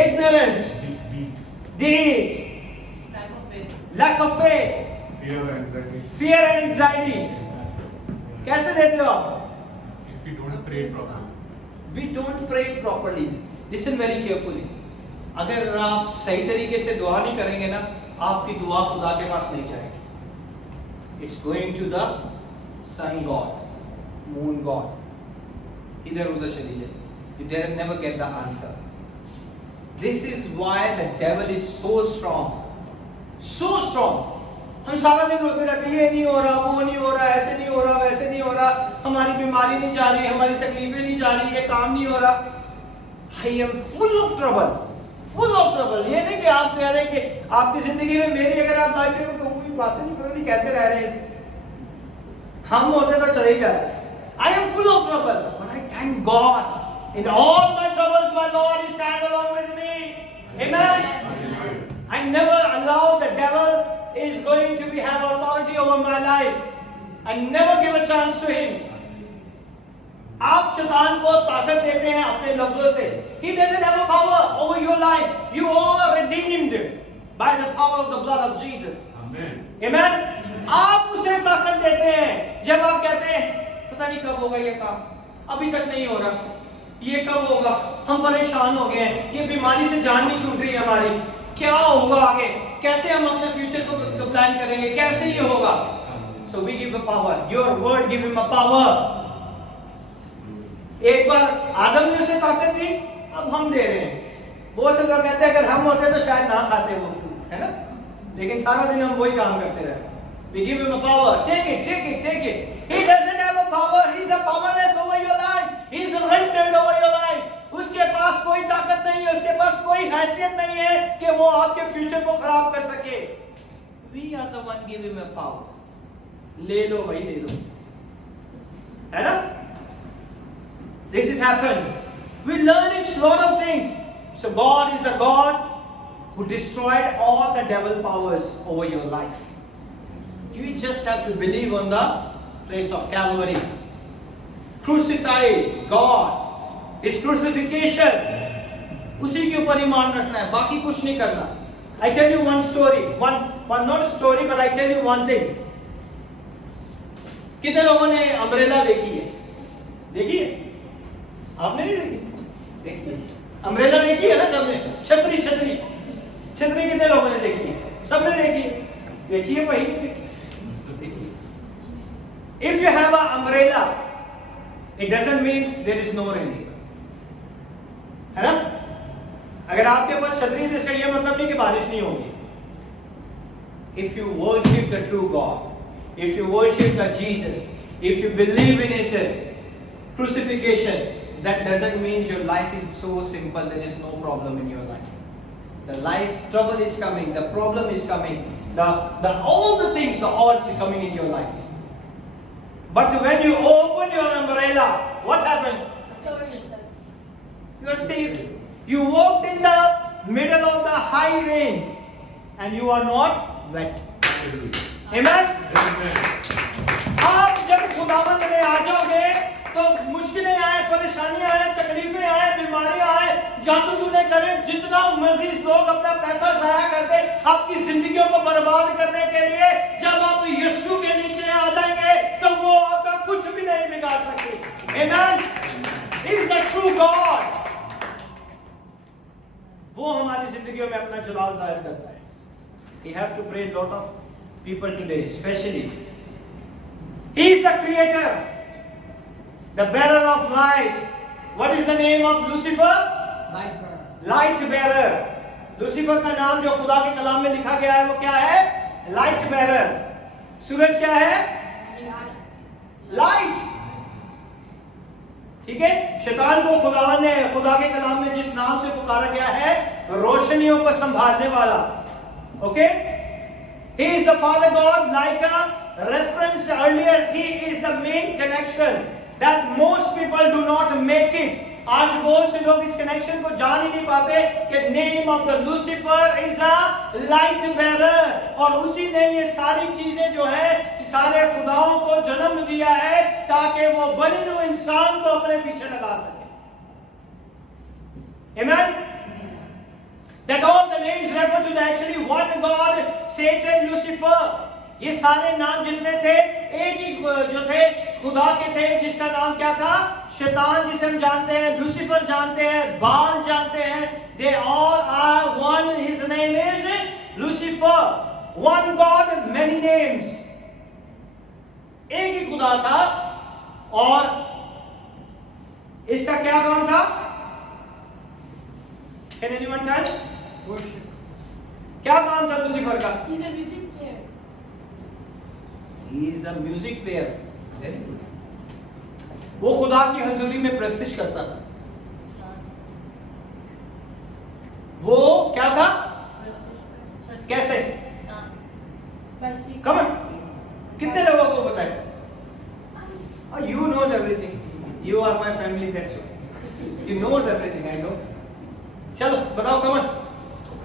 ignorance, deeds, lack of faith, fear and anxiety. कैसे देते हो आप? If we don't pray properly. We don't pray properly. Listen very carefully. अगर आप सही तरीके से दुआ नहीं करेंगे ना, आपकी दुआ खुदा के पास नहीं जाएगी। It's going to the son God, moon God, इधर उधर चली जाए, you dare never get the answer. This is why the devil is so strong, so strong. हम सारा दिन रोते रहते, ये नहीं हो रहा, वो नहीं हो रहा, ऐसे नहीं हो रहा, वैसे नहीं हो रहा, हमारी बीमारी नहीं जा रही, हमारी तकलीफें नहीं जा रही, ये काम नहीं हो रहा। आई am full of trouble, full of trouble. ये नहीं कि आप कह रहे हैं कि आपकी जिंदगी में मेरी अगर आप लाइफ देखो तो कोई बात नहीं, पता नहीं कैसे रह रहे हैं, हम होते तो चले जाए। I am full of trouble, but I thank God in all my troubles my Lord is stand along with me. Amen. I never allow the devil is going to be have authority over my life, I never give a chance to him. आप शैतान को ताकत देते हैं अपने लफ्जों से। He doesn't have a power over your life. You all are redeemed by the power of the blood of Jesus. Amen. Amen. आप उसे ताकत देते हैं जब आप कहते हैं पता नहीं कब होगा ये काम, अभी तक नहीं हो रहा, ये कब होगा, हम परेशान हो गए हैं, ये बीमारी से जान नहीं छूट रही हमारी, क्या होगा आगे, कैसे हम अपने फ्यूचर को प्लान करेंगे, कैसे ये होगा। So we give a power. Your word give him a power. एक बार आदम ने उसे ताकत दी, अब हम दे रहे हैं। बहुत से लोग कहते हैं अगर हम होते तो शायद ना खाते वो फूड, है ना, लेकिन सारा दिन हम वही काम करते रहे। We give him a power. Take it, take it, take it. He doesn't have a power. He's a powerless over your life. He's rendered over your life. उसके पास कोई ताकत नहीं है, उसके पास कोई हैसियत नहीं है कि वो आपके फ्यूचर को खराब कर सके। We are the one give him a power. ले लो भाई, ले लो, है ना। This has happened. We learn it lot of things. So God is a God who destroyed all the devil powers over your life. You just have to believe on the place of Calvary. Crucified God, His crucifixion, उसी के ऊपर ईमान रखना है, बाकी कुछ नहीं करना। I tell you one story, one not a story, but I tell you one thing. कितने लोगों ने अम्ब्रेला देखी है? देखी है? आपने नहीं देखी? देखी है? अम्ब्रेला देखी है ना सबने? छतरी, छतरी, छतरी कितने लोगों ने देखी है? सबने देखी है? देखी है भाई? देखी है? If you have an umbrella, it doesn't mean there is no rain. है ना? अगर आपके पास छतरी है तो इसका यह मतलब नहीं कि बारिश नहीं होगी. If you worship the true God, if you worship the Jesus, if you believe in His crucifixion, that doesn't mean your life is so simple. There is no problem in your life. The life trouble is coming, the problem is coming, all the things, the odds are coming in your life. But when you open your umbrella, what happened? Cover yourself. You are saved. You walked in the middle of the high rain and you are not wet. Amen? आप जब खुदावंद में आ जाओगे तो मुश्किलें आए, परेशानियां आए, तकलीफें आए, बीमारियां आए, जादू टूने करे, जितना मर्जी लोग अपना पैसा जाया करते आपकी जिंदगियों को बर्बाद करने के लिए, जब आप यीशु के नीचे आ जाएंगे तो वो आपका कुछ भी नहीं बिगाड़ सकते. Amen? He is the true God. वो हमारी जिंदगियों में अपना जलाल जाहिर करता है. We have to pray a lot of people today, especially. He is the creator, the bearer of light. What is the name of Lucifer? Light bearer. Light bearer. Lucifer का नाम जो खुदा के कलाम में लिखा गया है वो क्या है? Light bearer. सूरज क्या है? Light. ठीक है? शैतान को खुदा के कलाम में जिस नाम से पुकारा गया है, रोशनियों को संभालने वाला. Okay? He is the Father God, like a reference earlier. He is the main connection that most people do not make it. आज बहुत से लोग इस कनेक्शन को जान ही नहीं पाते कि name of the Lucifer is a light bearer, और उसी ने ये सारी चीजें जो है सारे खुदाओं को जन्म दिया है ताकि वो बने हुए इंसान को अपने पीछे लगा सके. Amen? That all the names refer to the actually one God, Satan, Lucifer. ये सारे नाम जितने थे एक ही जो थे खुदा के थे, जिसका नाम क्या था? शैतान, जिसे हम जानते हैं, लूसीफर जानते हैं, बाल जानते हैं. They all are one. His name is Lucifer. One God, many names. एक ही खुदा था और इसका क्या काम था? Can anyone tell? Worship. क्या काम था लूसीफर का? He's a music player. He is a music player. Very good. वो खुदा की हजूरी में प्रस्तिश करता था. वो क्या था? कैसे? Basic. Come on. कितने लोगों को पता है? Oh, you knows everything. You are my family, that's why. You knows everything. I know. चलो बताओ, come on.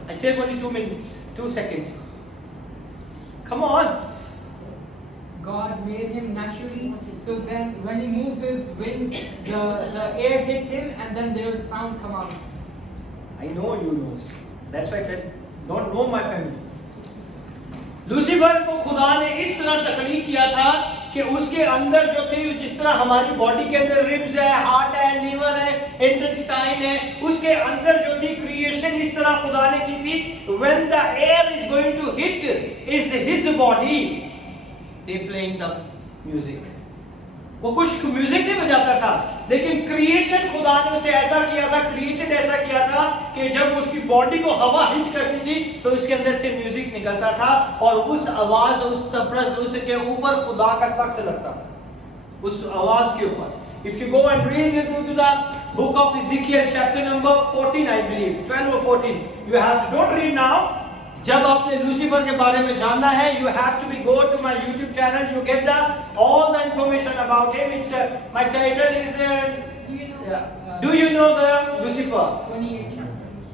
I take only 2 minutes, 2 seconds. Come on. God made him naturally, so then when he moved his wings, the air hit him, and then there was sound come out. I know you knows. That's why I don't know my family. Lucifer को खुदा ने इस तरह तख्लीक किया था कि उसके अंदर जो थी, जिस तरह हमारी बॉडी के अंदर रिब्स है, हार्ट है, लीवर है, इंटेस्टाइन है, उसके अंदर जो थी क्रिएशन इस तरह खुदा ने की थी. When the air is going to hit is his body, they playing the music. वो कुछ म्यूजिक नहीं बजाता था, लेकिन क्रिएशन खुदा ने उसे ऐसा किया था, क्रिएटेड ऐसा किया था कि जब उसकी बॉडी को हवा हिट करती थी तो उसके अंदर से म्यूजिक निकलता था, और उस आवाज, उस तबरस, उसके ऊपर खुदा का तख्त लगता था, उस आवाज के ऊपर. If you go and read it to the book of Ezekiel, chapter number 14, I believe, 12 or 14, you have to, don't read now. जब आपने लूसीफर के बारे में जानना है, you have to be go to my YouTube channel. You get the all the information about him. It's my title is. Do you know? Do you know the Lucifer? 28 chapters.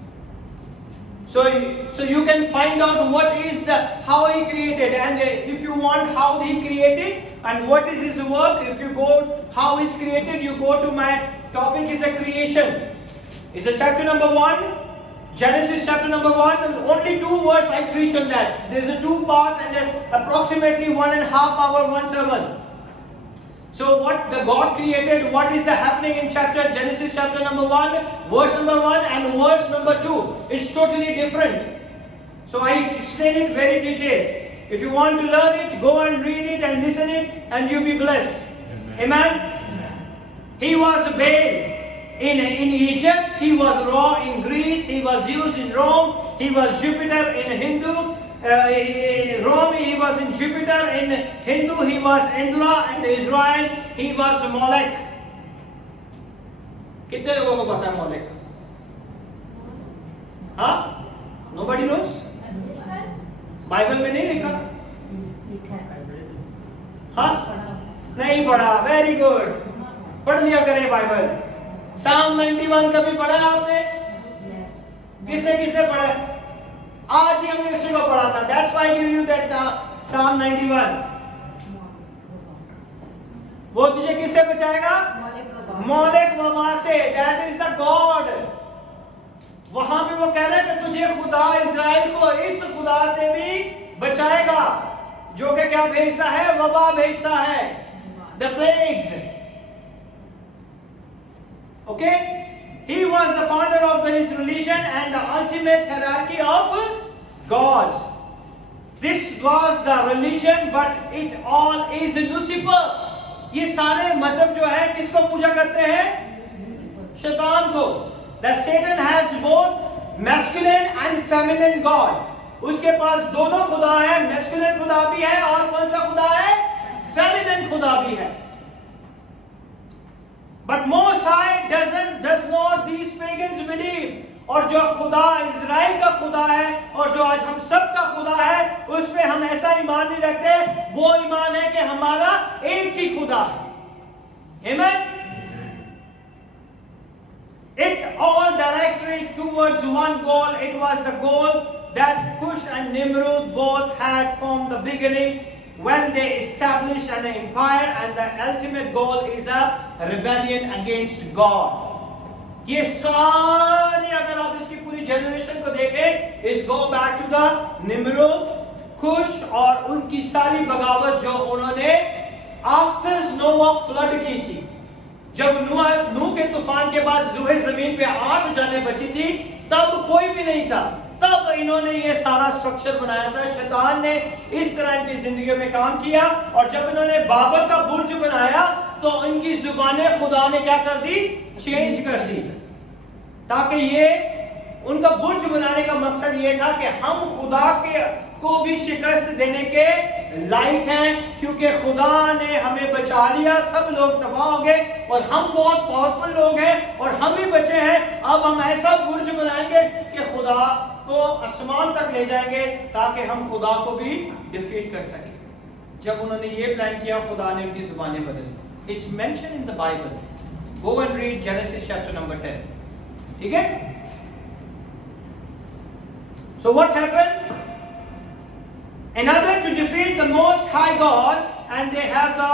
So you can find out what is the how he created, and if you want how he created and what is his work, if you go how he's created, you go to my topic is a creation. It's a chapter number 1. Genesis chapter number 1, only 2 words I preach on that. There is a 2-part and approximately 1.5 hour, one sermon. So what the God created, what is the happening in Genesis chapter number 1, verse number 1 and verse number 2. It's totally different. So I explain it very detailed. If you want to learn it, go and read it and listen it and you be blessed. Amen? He was Baal. in Egypt, he was Ra in Greece, he was Zeus in Rome, he was Jupiter in Hindu. Rome, he was in Jupiter, in Hindu he was Indra, and Israel he was Molech. कितने लोगों को पता है मोलेक? हाँ? Nobody knows? Bible में नहीं लिखा? हाँ? नहीं पढ़ा, वेरी गुड, पढ़ लिया करें बाइबल। साम 91 कभी पढ़ा आपने? किसने किसने पढ़ा? आज ही हमने उसी को पढ़ा था। That's why I give you that Psalm 91. वो तुझे किससे बचाएगा? मोलेक वबा से। That is the God. वहां पे वो कह रहा है कि तुझे खुदा इस्राएल को इस खुदा से भी बचाएगा जो कि क्या भेजता है? वबा भेजता है, the plagues. Okay? He was the founder of his religion and the ultimate hierarchy of gods. This was the religion, but it all is Lucifer. ये सारे मजहब जो है किसको पूजा करते हैं? शैतान को. That Satan has both masculine and feminine god. उसके पास दोनों खुदा है, masculine खुदा भी है और कौन सा खुदा है? Feminine खुदा भी है. But Most High does not these pagans believe. और जो खुदा इज़राइल का खुदा है और जो आज हम सब का खुदा है, उस पे हम ऐसा ईमान नहीं रखते। वो ईमान है कि हमारा एक ही खुदा है। Amen? It all directed towards one goal. It was the goal that Cush and Nimrod both had from the beginning when they established an empire, and the ultimate goal is a rebellion against God. ये सारी अगर आप इसकी पूरी जनरेशन को देखें, इस go back to the Nimrod, Cush और उनकी सारी बगावत जो उन्होंने आफ्टर नोआ फ्लड की थी। जब नूह के तूफान के बाद जूहे जमीन पे 8 जानें बची थी, तब कोई भी नहीं था। तब इन्होंने ये सारा स्ट्रक्चर बनाया था। शैतान ने इस तरह इनकी जिंदगी में काम किया, और जब इन्होंने बाबर का बुर्ज बनाया तो इनकी जुबानें खुदा ने क्या कर दी? चेंज कर दी, ताकि ये उनका बुर्ज बनाने का मकसद ये था कि हम खुदा के को भी शिकस्त देने के लायक हैं, क्योंकि खुदा ने हमें बचा लिया। सब लोग तबाह हो गए और हम बहुत पावरफुल लोग हैं और हम ही बचे हैं। अब हम ऐसा बुर्ज बनाएंगे कि खुदा को आसमान तक ले जाएंगे, ताकि हम खुदा को भी डिफीट कर सकें। जब उन्होंने ये प्लान किया, खुदा ने उनकी जुबानें बदली। It's mention in the Bible. Go and read genesis chapter number 10। ठीक है? So what happened? In order to defeat the Most High God, and they have the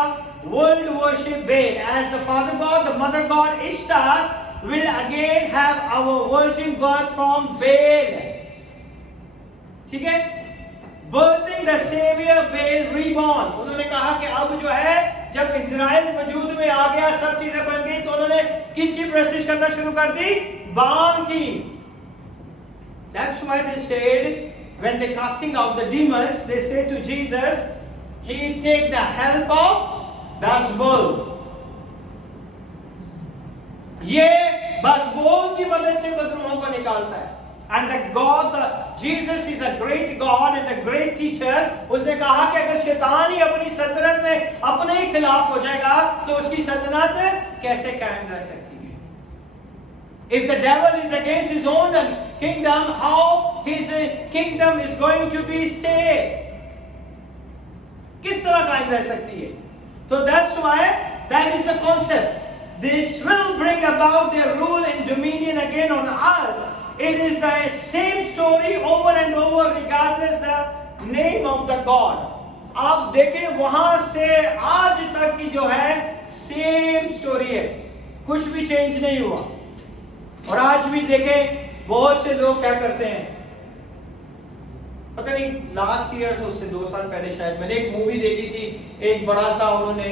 world worship Baal as the father god, the mother god Ishtar will again have our virgin birth from Baal. ठीक है? Birthing the Savior Baal reborn. उन्होंने कहा कि अब जो है, जब इज़राइल वजूद में आ गया, सब चीजें बन गई, तो उन्होंने किसकी प्रेस्टिज करना शुरू कर दी? बाल की. That's why they said, when they casting out the demons, they said to Jesus, he take the help of Beelzebul. ये बेल्ज़ेबुल की मदद से बदरूहों को निकालता है। And the God, Jesus is a great God and a great teacher. उसने कहा कि अगर शैतान ही अपनी सल्तनत में अपने ही खिलाफ हो जाएगा, तो उसकी सल्तनत कैसे कायम रह सकती है? If the devil is against his own kingdom, how his kingdom is going to be stay? किस तरह कायम रह सकती है? So that's why that is the concept. This will bring about their rule and dominion again on earth. It is the same story over and over, regardless the name of the God. आप देखें, वहां से आज तक की जो है same story है, कुछ भी चेंज नहीं हुआ। और आज भी देखें, बहुत से लोग क्या करते हैं, पता नहीं लास्ट ईयर तो उससे 2 साल पहले शायद मैंने एक मूवी देखी थी। एक बड़ा सा उन्होंने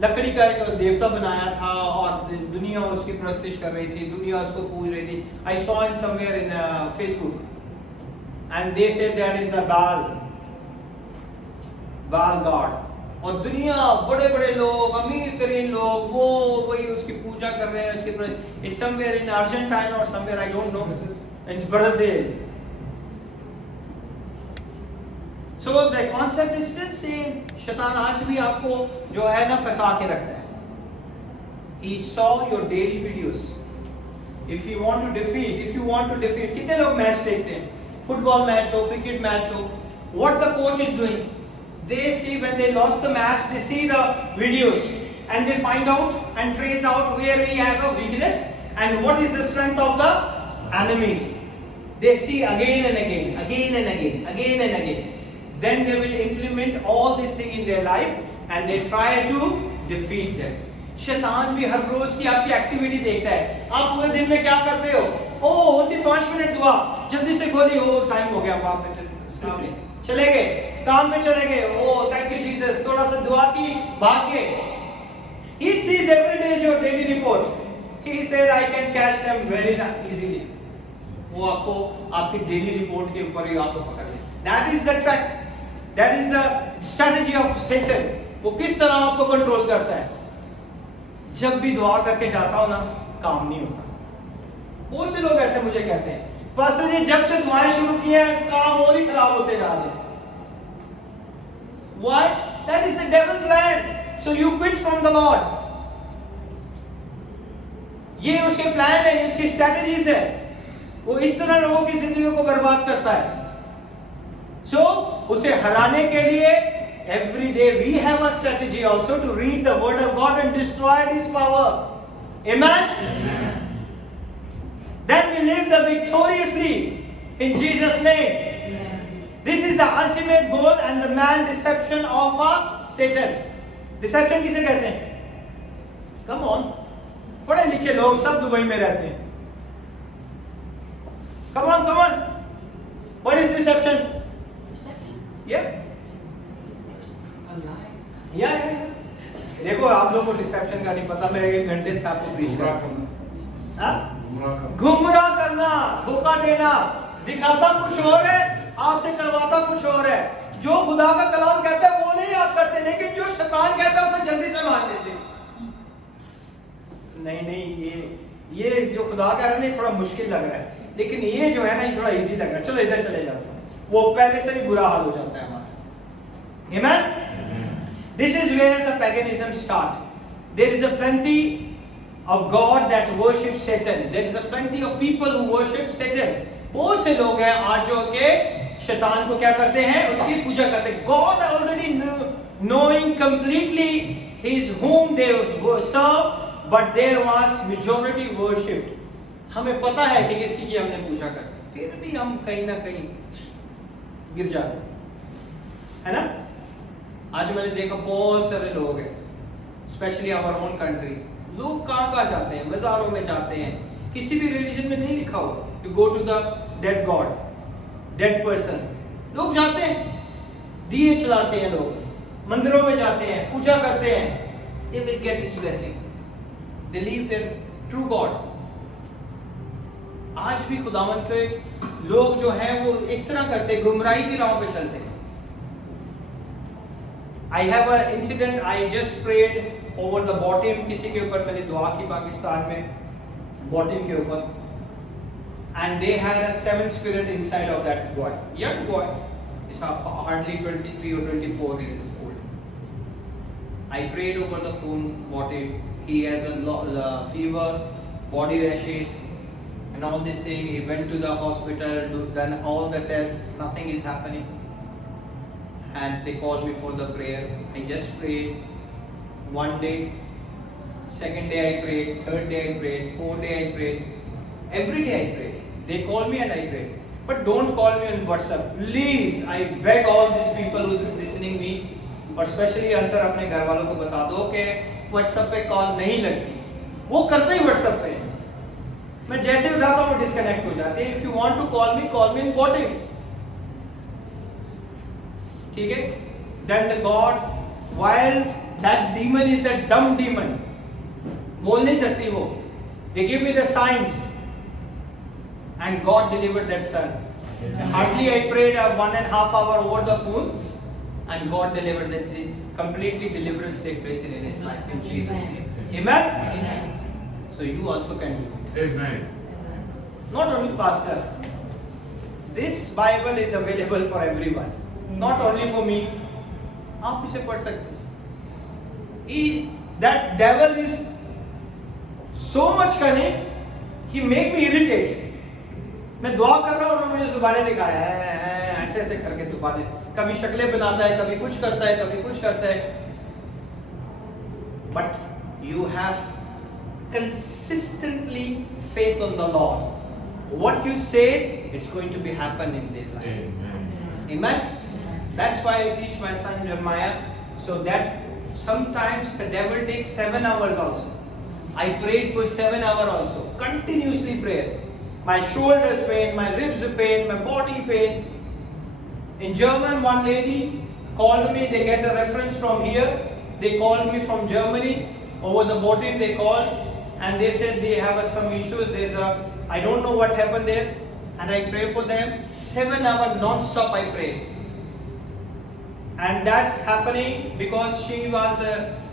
लकड़ी का एक देवता बनाया था और दुनिया उसकी प्रस्तिश कर रही थी, दुनिया उसको पूज रही थी। I saw in somewhere in Facebook and they said that is the बाल गॉड। और दुनिया बड़े बड़े लोग, अमीर तरीन लोग, वो वही उसकी पूजा कर रहे हैं, उसके समवेयर इन अर्जेंटाइन और somewhere I don't know in Brazil. So the concept is still same. शैतान आज भी आपको जो है ना फंसा के रखता है. He saw your daily videos. If you want to defeat, कितने लोग मैच देखते हैं? फुटबॉल मैच हो, क्रिकेट मैच हो, what the coach is doing? They see when they lost the match, they see the videos and they find out and trace out where we have a weakness and what is the strength of the enemies. They see again and again. Then they will implement all these things in their life and they try to defeat them. शैतान भी हर रोज की आपकी एक्टिविटी देखता है. आप पूरे दिन में क्या करते हो? ओ होती 5 मिनट दुआ, जल्दी से गोली हो, टाइम हो गया, बाप बेटे चले गए, काम पे चले गए, ओ थैंक यू जीसस, थोड़ा सा दुआ की, भाग गए. He sees every day your daily report. He said I can catch them very easily. वो आपको आपकी डेली रिपोर्ट के ऊपर ही आपको पकड़ ले. That is the track. That is the strategy of Satan. वो किस तरह आपको कंट्रोल करता है. जब भी दुआ करके जाता हूं ना, काम नहीं होता. बहुत से लोग ऐसे मुझे कहते हैं, पास्टर जी जब से दुआएं शुरू की हैं काम और ही खराब होते जा रहे हैं. Why? That is the devil plan. So you quit from the Lord. ये उसके प्लान है, उसकी स्ट्रेटजीज है. वो इस तरह लोगों की जिंदगी को बर्बाद करता है. So उसे हराने के लिए every day we have a strategy also to read the word of God and destroy his power. Amen? Amen. Then we live the victoriously in Jesus' name. Amen. This is the ultimate goal and the man deception of a Satan. Deception किसे कहते हैं? Come on. पढ़े लिखे लोग सब दुबई में रहते हैं. Come on. What is deception? Yeah. Yeah. देखो आप लोगों को डिसेप्शन का नहीं पता, मैं 1 घंटे से आपको प्रीच कर रहा हूं. गुमराह करना, धोखा देना, दिखाता कुछ और है, आपसे करवाता कुछ और है. जो खुदा का कलाम कहता है वो नहीं आप करते, लेकिन जो शैतान कहता है उसे जल्दी से मान लेते. नहीं, ये जो खुदा कह रहा है ना थोड़ा मुश्किल लग रहा है, लेकिन ये जो है ना ये थोड़ा इजी लग रहा है. चलो इधर चले जाते हैं. वो पहले से भी बुरा हाल हो जाता है हमारा. Amen? This is where the paganism start. There is a plenty of God that worship Satan. There is a plenty of people who worship Satan. बहुत से लोग हैं आज जो के शैतान को क्या करते हैं, उसकी पूजा करते हैं. God already knowing completely his whom they serve, but there was majority worshipped. हमें पता है कि किसी की हमने पूजा कर, फिर भी हम कहीं ना कहीं गिर जाते है ना. आज मैंने देखा बहुत सारे लोग हैं, स्पेशली आवर ओन कंट्री. लोग कहाँ जाते हैं, बाजारों में जाते हैं. किसी भी रिलीजन में नहीं लिखा हुआ you go to the dead God, dead person. लोग जाते हैं, दिए चलाते हैं, लोग मंदिरों में जाते हैं, पूजा करते हैं. They will get this blessing, they leave their true God. आज भी खुदावन के लोग जो हैं वो इस तरह करते, गुमराही की राह पे चलते हैं. I have an incident. I just prayed over the bottom. किसी के ऊपर मैंने दुआ की पाकिस्तान में, bottom के ऊपर, and they had a 7 spirit inside of that boy, young boy. He's hardly 23 or 24 years old. I prayed over the phone bottom. He has a fever, body rashes, and all this thing. He went to the hospital, done all the tests. Nothing is happening. And they called me for the prayer. I just prayed. One day, second day I prayed, third day I prayed, fourth day I prayed. Every day I prayed. They call me and I pray. But don't call me on WhatsApp. Please, I beg all these people who are listening me, और especially answer अपने घर वालों को बता दो कि WhatsApp पे कॉल नहीं लगती. वो करते ही WhatsApp पे. मैं जैसे उठाता हूँ वो डिस्कनेक्ट हो जाते हैं. If you want to call me in bottom. ठीक है. Then the God, while that demon is a dumb demon, बोल नहीं सकती वो, they give me the signs, and God delivered that son. Hardly I prayed 1.5 hours over the phone, and God delivered that completely deliverance take place in his life in Jesus' name. Amen? So you also can do it. Amen. Not only pastor. This Bible is available for everyone. Not only for me. आप इसे पढ़ सकते हैं. That devil is so much cunning, he make me irritate. मैं दुआ कर रहा हूँ और मुझे जुबानें दिखाया है ऐसे ऐसे करके दुबानें, कभी शक्लें बनाता है, कभी कुछ करता है, कभी कुछ करता है. But you have consistently faith on the Lord. What you say, it's going to be happen in their life. Amen. Amen. That's why I teach my son Jeremiah, so that sometimes the devil takes 7 hours also. I prayed for 7 hours also. Continuously prayer. My shoulders pain, my ribs pain, my body pain. In German, one lady called me. They get a reference from here. They called me from Germany. Over the boating they called, and they said they have some issues. I don't know what happened there, and I pray for them. 7 hours non-stop I prayed. And that happening because she was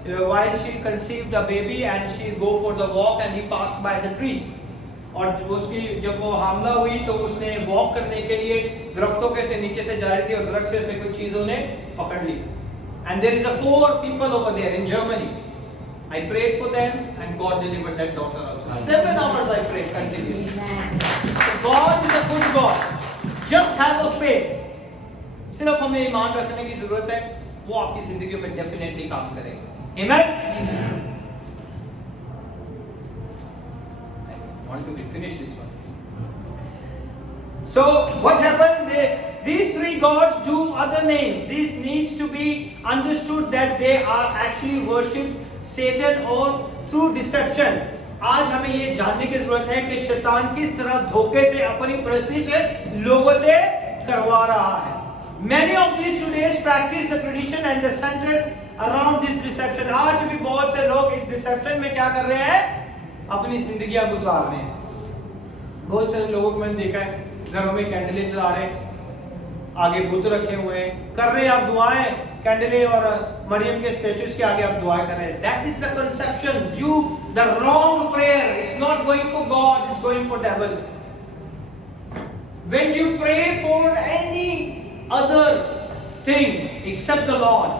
while she conceived a baby and she go for the walk and he passed by the trees. और उसकी जब वो हामला हुई तो उसने वॉक करने के लिए दरख्तों के से नीचे से जा रही थी और दरख्त से कुछ चीजों ने पकड़ ली. And there is a 4 people over there in Germany. I prayed for them and God delivered that daughter also. 7 hours I prayed continuously. So God is a good God. Just have a faith. सिर्फ हमें ईमान रखने की जरूरत है, वो आपकी जिंदगी में डेफिनेटली काम करेगा. Amen? I want to be finished this one. So what happened? These 3 gods do other names. This needs to be understood that they are actually worshipped Satan or through deception. आज हमें ये जानने की जरूरत है कि शैतान किस तरह धोखे से अपनी परिस्थिति से लोगों से करवा रहा है. Many of these today's practice the tradition and the centered around this deception. आज भी बहुत से लोग इस deception में क्या कर रहे हैं? अपनी जिंदगियां गुजार रहे हैं. बहुत सारे लोगों को मैंने देखा है घरों में कैंडलें जला रहे हैं, आगे बुत रखे हुए हैं, कर रहे हैं आप दुआएं, कैंडलें और मरियम के स्टैचूज के आगे आप दुआएं कर रहे हैं. That is the conception. The wrong prayer is not going for God, it's going for devil. When you pray for any other thing except the Lord,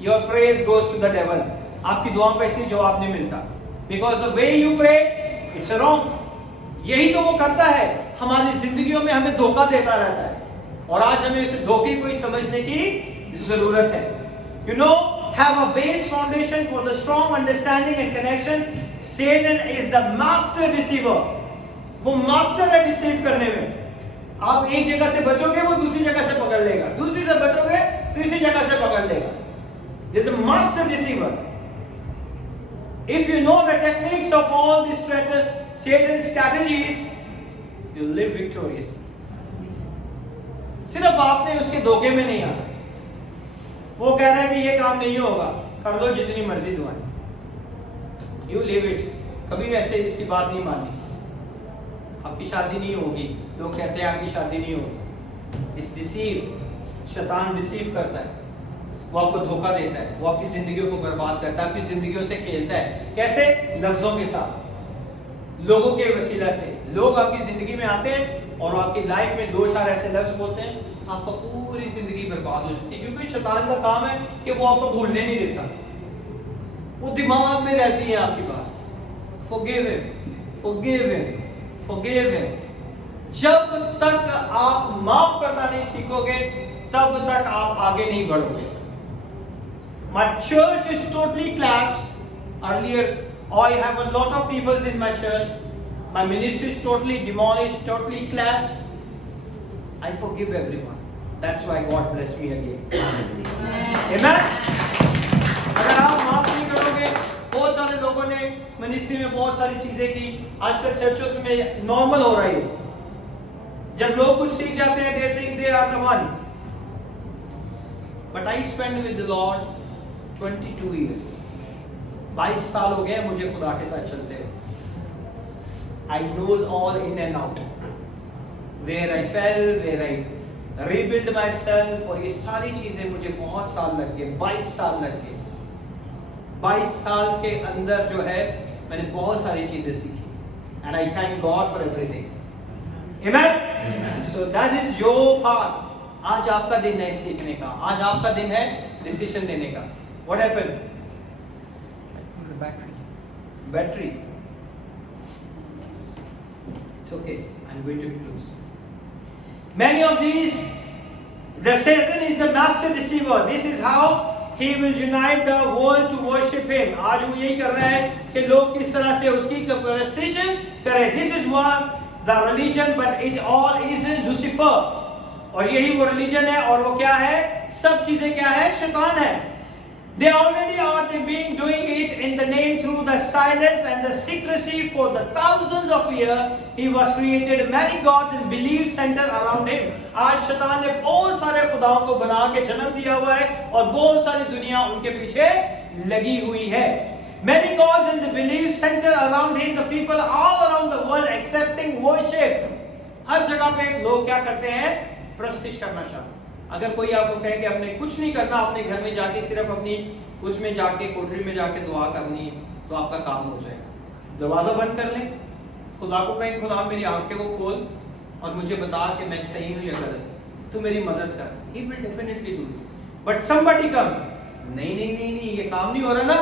your praise goes to the devil. आपकी दुआओं का इसलिए जवाब नहीं मिलता. Because the way you pray, it's wrong. यही तो वो करता है, हमारी जिंदगियों में हमें धोखा देता रहता है, और आज हमें इस धोखे को ही समझने की जरूरत है. You know, have a base foundation for the strong understanding and connection. Satan is the master deceiver. वो मास्टर है डिसीव करने में. आप एक जगह से बचोगे वो दूसरी जगह से पकड़ लेगा, दूसरी से बचोगे तीसरी जगह से पकड़ लेगा. This is the master deceiver. If you know the techniques of all these Satan's strategies, you live victoriously. सिर्फ आपने उसके धोखे में नहीं आना. वो कह रहा है कि ये काम नहीं होगा, कर लो जितनी मर्जी दुआएं. You live it. कभी वैसे इसकी बात नहीं मानी. आपकी शादी नहीं होगी, लोग कहते हैं आपकी शादी नहीं होगी. इस डिसीव, शैतान डिसीव करता है, वो आपको धोखा देता है, वो आपकी जिंदगियों को बर्बाद करता है, आपकी जिंदगियों से खेलता है. कैसे? लफ्जों के साथ, लोगों के वसीला से. लोग आपकी जिंदगी में आते हैं और आपकी लाइफ में 2-4 ऐसे लफ्ज बोलते हैं, आपका पूरी जिंदगी बर्बाद हो जाती है. क्योंकि शैतान का काम है कि वो आपको भूलने नहीं देता, वो दिमाग में रहती है आपकी बात. Forgive him, forgive him, forgive him. जब तक आप माफ करना नहीं सीखोगे तब तक आप आगे नहीं बढ़ोगे. My church is totally collapsed. Earlier, I have a lot of people in my church. My ministry is totally demolished, totally collapsed. I forgive everyone. That's why God blessed me again. Amen. अगर आप माफ नहीं करोगे, बहुत सारे लोगों ने मिनिस्ट्री में बहुत सारी चीजें की, आजकल चर्चों में नॉर्मल हो रही है. जब लोग कुछ सीख जाते हैं, they think they are the one. But I spent with the Lord 22 years. 22 साल हो गए मुझे खुदा के साथ चलते हुए. I knows all in and out. Where I fell, where I rebuild my self, और ये सारी चीजें मुझे बहुत साल लग गए, 22 साल लग गए। 22 साल के अंदर जो है मैंने बहुत सारी चीजें सीखी, and I thank God for everything. Amen. So that is your part. आज आपका दिन है सीखने का, आज आपका दिन है डिसीजन लेने का। What happened? Battery. It's okay. I'm going to be close. Many of these, the Satan is the master deceiver. This is how he will unite the world to worship him. आज वो यही कर रहा है कि लोग किस तरह से उसकी परस्तिश करें. This is what the religion, but it all is Lucifer. और यही वो religion है, और वो क्या है? सब चीजें क्या है? शैतान है. They already are being doing it in the name through the silence and the secrecy for the thousands of years. He was created many gods and belief center around him. आज शैतान ने बहुत सारे खुदाओं को बना के जन्म दिया हुआ है, और बहुत सारी दुनिया उनके पीछे लगी हुई है. Many gods and the belief center around him. The people all around the world accepting worship. हर जगह पे लोग क्या करते हैं? प्रस्तिश करना चाहते हैं. अगर कोई आपको कहे कि आपने कुछ नहीं करना, अपने घर में जाके सिर्फ अपनी उसमें जाके कोठरी में जाके दुआ करनी, तो आपका काम हो जाएगा. दरवाजा बंद कर लें, खुदा को कहें खुदा मेरी आंखें को खोल और मुझे बता कि मैं सही हूं या गलत, तू मेरी मदद कर. He will definitely do it. But somebody come, नहीं ये काम नहीं हो रहा ना,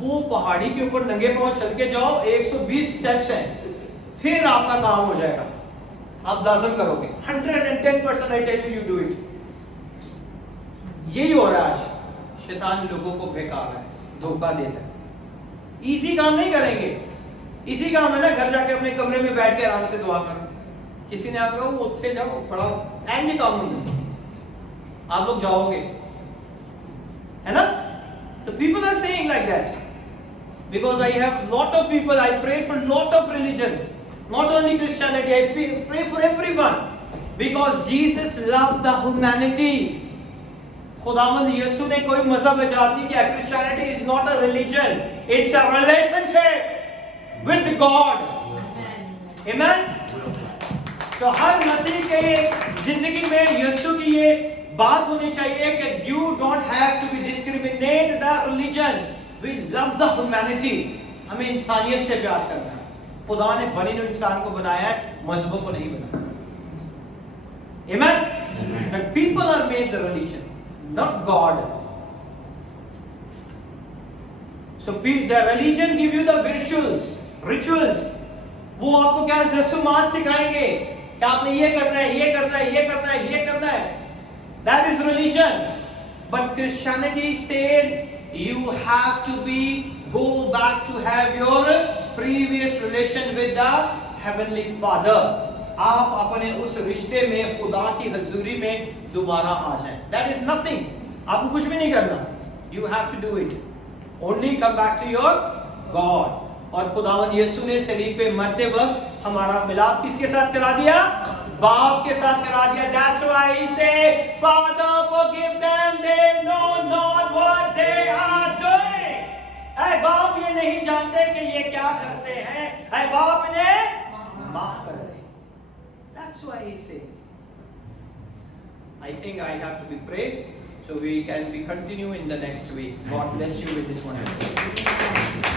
वो पहाड़ी के ऊपर नंगे पांव चल के जाओ, 120 स्टेप्स हैं, फिर आपका काम हो जाएगा, आप लाजम करोगे. 110% I tell you, you do it. यही हो रहा है आज. शैतान लोगों को बहका रहा है, धोखा देता है. इजी काम नहीं करेंगे. इसी काम है ना, घर जाके अपने कमरे में बैठ के आराम से दुआ करो. किसी ने आगे वो उठे जाओ पढ़ाओ, एंड काम नहीं, आप लोग जाओगे, है ना? तो people are saying like that because I have lot of people, I prayed for lot of religions, not only Christianity, I pray for everyone because Jesus loved the humanity. खुदावंद यीशु ने कोई मजहब इजाद नहीं किया. Christianity is not a religion, it's a relationship with God. Amen. तो हर मसीह के जिंदगी में यीशु की ये बात होनी चाहिए कि you don't have to be discriminate the religion. We love the humanity. हमें इंसानियत से प्यार करना है. खुदा ने बनी हुई इंसान को बनाया है, मजहबों को नहीं बनाया. Amen. The people are made the religion, not God. So the religion give you the rituals. वो आपको क्या रस्मात सिखाएंगे कि आपने ये करना है, ये करना है, ये करना है, ये करना है. That is religion. But Christianity said you have to go back to have your previous relation with the heavenly Father. आप अपने उस रिश्ते में खुदा की हजूरी में दोबारा आ जाएं. That is nothing. आपको कुछ भी नहीं करना. You have to do it. Only come back to your God. और खुदावन यीशु ने शरीर पे मरते वक्त हमारा मिलाप किसके साथ करा दिया? बाप के साथ करा दिया. That's why he said, Father, forgive them, they know not what they are doing. ऐ बाप ये नहीं जानते कि ये क्या करते हैं. ऐ बाप इन्हें माफ कर दे. That's why he said. I think I have to be prayed, so we can continue in the next week. God bless you with this one.